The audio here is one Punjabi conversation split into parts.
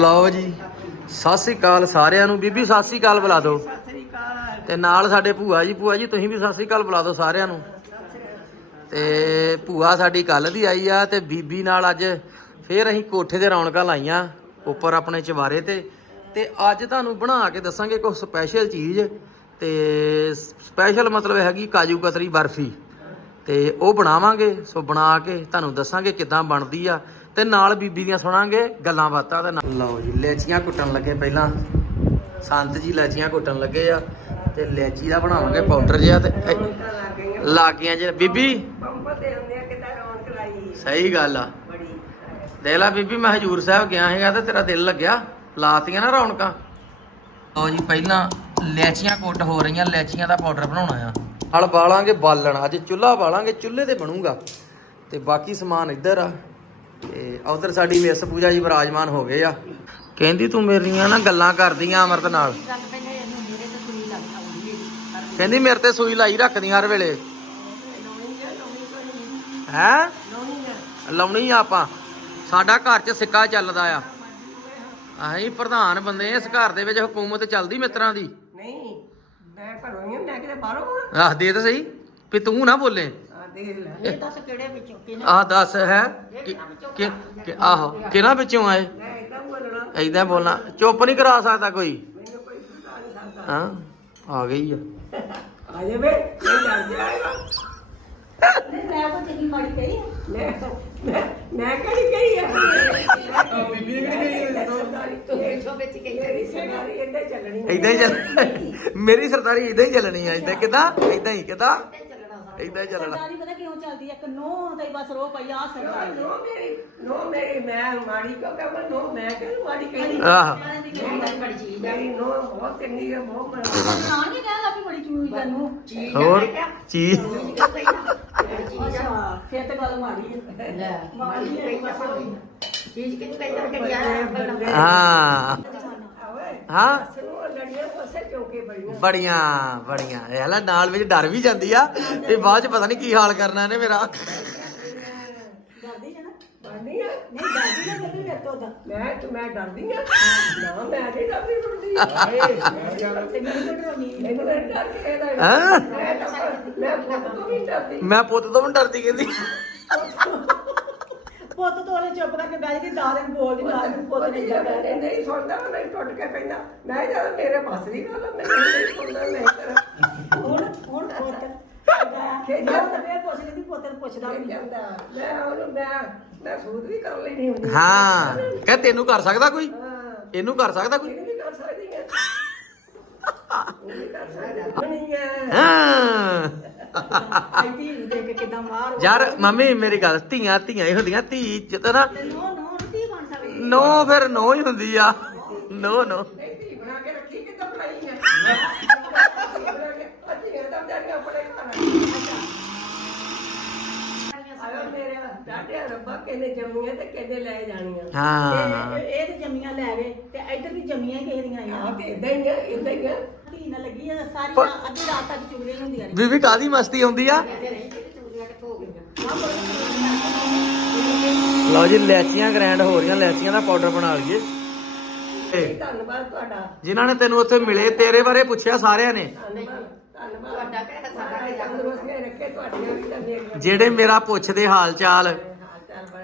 ਲਓ ਜੀ, ਸਤਿ ਸ੍ਰੀ ਅਕਾਲ ਸਾਰਿਆਂ ਨੂੰ। ਬੀਬੀ, ਸਤਿ ਸ੍ਰੀ ਅਕਾਲ ਬੁਲਾ ਦਿਓ। ਤੇ ਨਾਲ ਸਾਡੇ ਭੂਆ ਜੀ ਭੂਆ ਜੀ, ਤੁਸੀਂ ਵੀ ਸਤਿ ਸ੍ਰੀ ਅਕਾਲ ਬੁਲਾ ਦਿਓ ਸਾਰਿਆਂ ਨੂੰ। ਤੇ ਭੂਆ ਸਾਡੀ ਕੱਲ ਦੀ ਆਈ ਆ ਤੇ ਬੀਬੀ ਨਾਲ ਅੱਜ ਫੇਰ ਅਸੀਂ ਕੋਠੇ ਤੇ ਰੌਣਕਾਂ ਲਾਈਆਂ ਉੱਪਰ ਆਪਣੇ ਚਵਾਰੇ ਤੇ। ਤੇ ਅੱਜ ਤੁਹਾਨੂੰ ਬਣਾ ਕੇ ਦੱਸਾਂਗੇ ਕੁਝ ਸਪੈਸ਼ਲ ਚੀਜ਼ ਤੇ ਸਪੈਸ਼ਲ ਮਤਲਬ ਹੈਗੀ ਕਾਜੂ ਕਤਰੀ ਬਰਫੀ। ਤੇ ਉਹ ਬਣਾਵਾਂਗੇ, ਸੋ ਬਣਾ ਕੇ ਤੁਹਾਨੂੰ ਦੱਸਾਂਗੇ ਕਿੱਦਾਂ ਬਣਦੀ ਆ। ਤੇ ਨਾਲ ਬੀਬੀ ਦੀਆਂ ਸੁਣਾਂਗੇ ਗੱਲਾਂ ਬਾਤਾਂ ਤੇ ਨਾਲ। ਲਓ ਜੀ, ਲੈਚੀਆਂ ਕੁੱਟਣ ਲੱਗੇ ਪਹਿਲਾਂ। ਸੰਤ ਜੀ ਲੈਚੀਆਂ ਕੁੱਟਣ ਲੱਗੇ ਆ ਤੇ ਲੈਚੀ ਦਾ ਬਣਾਵਾਂਗੇ ਪਾਊਡਰ ਜਿਹਾ ਤੇ ਇਹ- ਲਾਗੀਆਂ ਜੇ ਬੀਬੀ? ਸਹੀ ਗੱਲ ਆ। ਦੇਖ ਲੈ ਬੀਬੀ, ਮੈਂ ਹਜੂਰ ਸਾਹਿਬ ਗਿਆ ਹੈਗਾ ਤੇ ਤੇਰਾ ਦਿਲ ਲੱਗਿਆ। ਲਾਤੀਆਂ ਨਾ ਰੌਣਕਾਂ। ਲਓ ਜੀ, ਪਹਿਲਾਂ ਲੈਚੀਆਂ ਕੁੱਟ ਹੋ ਰਹੀਆਂ, ਲੈਚੀਆਂ ਦਾ ਪਾਊਡਰ ਬਣਾਉਣਾ ਆ। ਹਲ ਬਾਲਾਂਗੇ ਬਾਲਣ, ਅੱਜ ਚੁੱਲ੍ਹਾ ਬਾਲਾਂਗੇ ਚੁੱਲ੍ਹੇ ਤੇ ਬਣੂਗਾ। ਤੇ ਬਾਕੀ ਸਮਾਨ ਇੱਧਰ ਆ। ਤੇ ਉਧਰ ਸਾਡੀ ਮਿਸ ਪੂਜਾ ਜੀ ਵਿਰਾਜਮਾਨ ਹੋ ਗਏ ਆ। ਕਹਿੰਦੀ ਤੂੰ ਮੇਰੀਆਂ ਨਾ ਗੱਲਾਂ ਕਰਦੀਆਂ ਅਮਰਤ ਨਾਲ। ਕਹਿੰਦੀ ਮੇਰੇ ਤੇ ਸੂਈ ਲਾਈ ਰੱਖਦੀ ਹਰ ਵੇਲੇ। ਹੈ? ਲਾਉਣੀ ਆ ਆਪਾਂ। ਸਾਡਾ ਘਰ 'ਚ ਸਿੱਕਾ ਚੱਲਦਾ ਆ। ਅਸੀਂ ਪ੍ਰਧਾਨ ਬੰਦੇ ਇਸ ਘਰ ਦੇ ਵਿੱਚ ਹਕੂਮਤ ਚੱਲਦੀ ਮਿੱਤਰਾਂ ਦੀ। ਨਹੀਂ ਮੈਂ ਘਰੋਂ ਹੀ ਹਾਂ, ਮੈਂ ਕਿਤੇ ਬਾਹਰੋਂ ਆਹ ਦੇ ਤਾਂ ਸਹੀ। ਵੀ ਤੂੰ ਨਾ ਬੋਲੇ। ਦੇਖ ਲੈ। ਇਹ ਦੱਸ ਕਿਹੜੇ ਵਿੱਚੋਂ ਕਿਹਨੇ ਆਹ ਦੱਸ ਹੈ ਕਿ ਕਿ- ਕਿ ਆਹੋ ਕਿਹਨਾਂ ਵਿੱਚੋਂ ਆਏ? ਮੈਂ ਇਦਾਂ ਬੋਲਣਾ। ਐਦਾਂ ਬੋਲਣਾ। ਚੁੱਪ ਨਹੀਂ ਕਰਾ ਸਕਦਾ ਕੋਈ? ਮੈਨੂੰ ਕੋਈ ਸੁਣਾ ਨਹੀਂ ਸਕਦਾ ਹਾਂ ਆ ਗਈ ਆ। ਆ ਮੈਂ ਡਰ ਜਾਏਗਾ ਨਹੀਂ ਮੈਂ ਤਾਂ ਤੇਰੀ ਮਾੜੀ ਕਹੀ ਮੈਂ ਮੈਂ ਮੈਂ ਕਿਹੜੀ ਕਹੀ ਆ? ਬੀਬੀ ਨੇ ਕਿਹੜੀ ਤੂੰ ਵਿੱਚੋਂ ਵਿੱਚ ਕਹੀ ਮੇਰੀ ਸਰਦਾਰੀ ਏਦਾਂ ਹੀ ਚੱਲਣੀ ਐਦਾਂ ਹੀ ਚੱਲ ਮੇਰੀ ਸਰਦਾਰੀ ਐਦਾਂ ਹੀ ਚੱਲਣੀ ਆ। ਐਦਾਂ ਕਿਦਾਂ? ਐਦਾਂ ਹੀ ਕਿਦਾਂ? ਐਦਾਂ ਹੀ ਚੱਲਣਾ। ਸਰਦਾਰੀ ਪਤਾ ਕਿਉਂ ਚੱਲਦੀ ਹੈ ਇੱਕ ਨੋ ਤੇ ਬਸ ਰੋ ਪਈ ਆ ਸਰਦਾਰੀ ਨੋ ਮੇਰੀ ਨੋ ਮੇਰੀ ਮੈਂ ਮਾੜੀ ਕਿਉਂ ਕਹਾਂ ਨੋ ਮੈਂ ਕਿਹਨੂੰ ਮਾੜੀ ਕਹੀ? ਆਹ। ਬੜੀ ਚੀਜ਼ ਮੇਰੀ ਨੋ ਬਹੁਤ ਚੰਗੀ ਹੈ ਬਹੁਤ ਮੈਂ ਨਾ ਨਹੀਂ ਕਹਿੰਦਾ ਵੀ ਬੜੀ ਚੂਈ ਤੈਨੂੰ ਹੋਰ ਚੀਜ਼। ਅੱਛਾ ਫੇਰ ਤੇ ਗੱਲ ਮਾੜੀ ਹੈ ਲੈ ਮਾੜੀ ਹੈ ਚੀਜ਼ ਕਿੰਨੀ ਕਹਿੰਦਾ ਕਿ ਯਾਰ ਹਾਂ। ਹਾਂ। ਬੜੀਆਂ ਬੜੀਆਂ। ਇਹ ਨਾਲ ਵਿੱਚ ਡਰ ਵੀ ਜਾਂਦੀ ਆ। ਵੀ ਬਾਅਦ ਚ ਪਤਾ ਨਹੀਂ ਕੀ ਹਾਲ ਕਰਨਾ ਇਹਨੇ ਮੇਰਾ। ਡਰਦੀ ਜਣਾ ਬਣਦੀ ਆ। ਨਹੀਂ ਡਰਦੀ ਨਾ ਬੇਬੀ ਮੇਰੇ ਤੋਂ ਤਾਂ। ਮੈਂ ਤੇ ਮੈਂ ਡਰਦੀ ਆ। ਨਾ ਮੈਂ ਨਹੀਂ ਡਰਦੀ ਡਰਦੀ ਤੇ ਮੈਨੂੰ ਤਾਂ ਡਰਾਉਣੀ ਮੈਨੂੰ ਤਾਂ ਡਰ ਕੇ ਇਹਦਾ ਹੈਂ? ਮੈਂ ਤਾਂ- ਮੈਂ ਪੁੱਤ ਤੋਂ ਵੀ ਡਰਦੀ। ਮੈਂ ਪੁੱਤ ਤੋਂ ਵੀ ਡਰਦੀ ਕਹਿੰਦੀ। ਪੁੱਤ ਤੋਂ ਉਹਨੇ ਚੁੱਪ ਕਰਕੇ ਬੈਠ ਕੇ ਦਾਦੇ ਨੂੰ ਬੋਲਦੀ ਨਾ ਨੂੰ ਪੁੱਤ ਪੁੱਤ ਨਹੀਂ ਜਾਂਦਾ ਨਹੀਂ ਸੁਣਦਾ ਨਹੀਂ ਟੁੱਟ ਕੇ ਪੈਂਦਾ। ਮੈਂ ਜਦ ਮੇਰੇ ਪਾਸ ਦੀ ਗੱਲ ਆ, ਮੈਨੂੰ ਨਹੀਂ ਸੁਣਦਾ ਮੈਂ ਕਰਾਂ ਹੁਣ ਹੁਣ ਪੁੱਤ। ਖੇਡਿਆ। ਤਾਂ ਫੇਰ ਪੁੱਛ ਲੈਂਦੀ ਪੁੱਤ ਨੂੰ ਪੁੱਛਦਾ ਵੀ ਨਹੀਂ। ਨਹੀਂ ਜਾਂਦਾ ਮੈਂ ਉਹਨੂੰ ਮੈਂ ਮੈਂ ਸੂਦ ਵੀ ਕਰ ਲੈਣੀ ਹੁੰਦੀ ਹਾਂ ਕਹ ਤੈਨੂੰ ਕਰ ਸਕਦਾ ਕੋਈ? ਹਾਂ। ਇਹਨੂੰ ਕਰ ਸਕਦਾ ਕੋਈ? ਇਹ ਨਹੀਂ ਕਰ ਸਕਦੀ ਹੈ ਉਹ ਨਹੀਂ ਕਰ ਸਕਦੀ। ਨਹੀਂ ਹੈ। ਹਾਂ। ਆਈ ਧੀ ਨੂੰ ਦੇਖ ਕੇ ਕਿਦਾਂ ਮਾਰ ਯਾਰ ਮੰਮੀ ਮੇਰੀ ਗੱਲ ਧੀਆਂ ਧੀਆਂ ਹੀ ਹੁੰਦੀਆਂ ਧੀ ਜਦੋਂ ਨਾ। ਨੋ ਨੋ ਨਹੀਂ ਬਣ ਸਕਦੀ ਨੋ ਫਿਰ ਨੋ ਹੀ ਹੁੰਦੀ ਆ। ਨੋ ਨੋ। ਧੀ ਬਣਾ ਕੇ ਰੱਖੀ ਕਿੱਦਾਂ ਬਣਾਈ ਹੈ? ਤਾਂ ਆਪਣੇ ਮੇਰੇ ਡਾਡੇ ਰੱਬਾ ਕਿਹਨੇ ਜੰਮੀਆਂ ਤੇ ਕਿਹਨੇ ਲੈ ਜਾਣੀਆਂ। ਹਾਂ। ਇਹ ਤੇ ਜੰਮੀਆਂ ਲੈ ਗਏ ਤੇ ਇੱਧਰ ਵੀ ਜੰਮੀਆਂ ਕਿਸੇ ਦੀਆਂ ਆ ਆਈਆਂ ਤੇ ਇਦਾਂ ਹੀ ਹੈ ਇਦਾਂ ਹੀ ਹੈ ਧੀ ਨਾਲ ਲੱਗੀ ਆ ਸਾਰੀਆਂ ਅੱਧੀ ਰਾਤ ਤੱਕ ਚੁਗਲੀਆਂ ਹੀ ਹੁੰਦੀਆਂ ਨੇ। ਬੀਬੀ ਕਾਦੀ ਮਸਤੀ ਹੁੰਦੀ ਆ? ਲਓ ਜੀ ਲੈਚੀਆਂ ਗ੍ਰੈਂਡ ਹੋ ਰਹੀਆਂ ਲੈਚੀਆਂ ਦਾ ਪਾਊਡਰ ਬਣਾ ਲਈਏ। ਤੇ ਧੰਨਵਾਦ ਤੁਹਾਡਾ। ਜਿਨ੍ਹਾਂ ਨੇ ਤੈਨੂੰ ਉੱਥੇ ਮਿਲੇ ਤੇਰੇ ਬਾਰੇ ਪੁੱਛਿਆ ਸਾਰਿਆਂ ਨੇ। ਧੰਨਵਾਦ। ਧੰਨਵਾਦ ਤੁਹਾਡਾ ਕਿਹੜਾ ਸਾਡਾ ਸਾਰੇ ਤੰਦਰੁਸਤੀਆਂ ਰੱਖੇ ਤੁਹਾਡੀਆਂ ਵੀ ਤਾਂ ਮੇਰੀਆਂ ਜਿਹੜੇ ਮੇਰਾ ਪੁੱਛਦੇ ਹਾਲ ਚਾਲ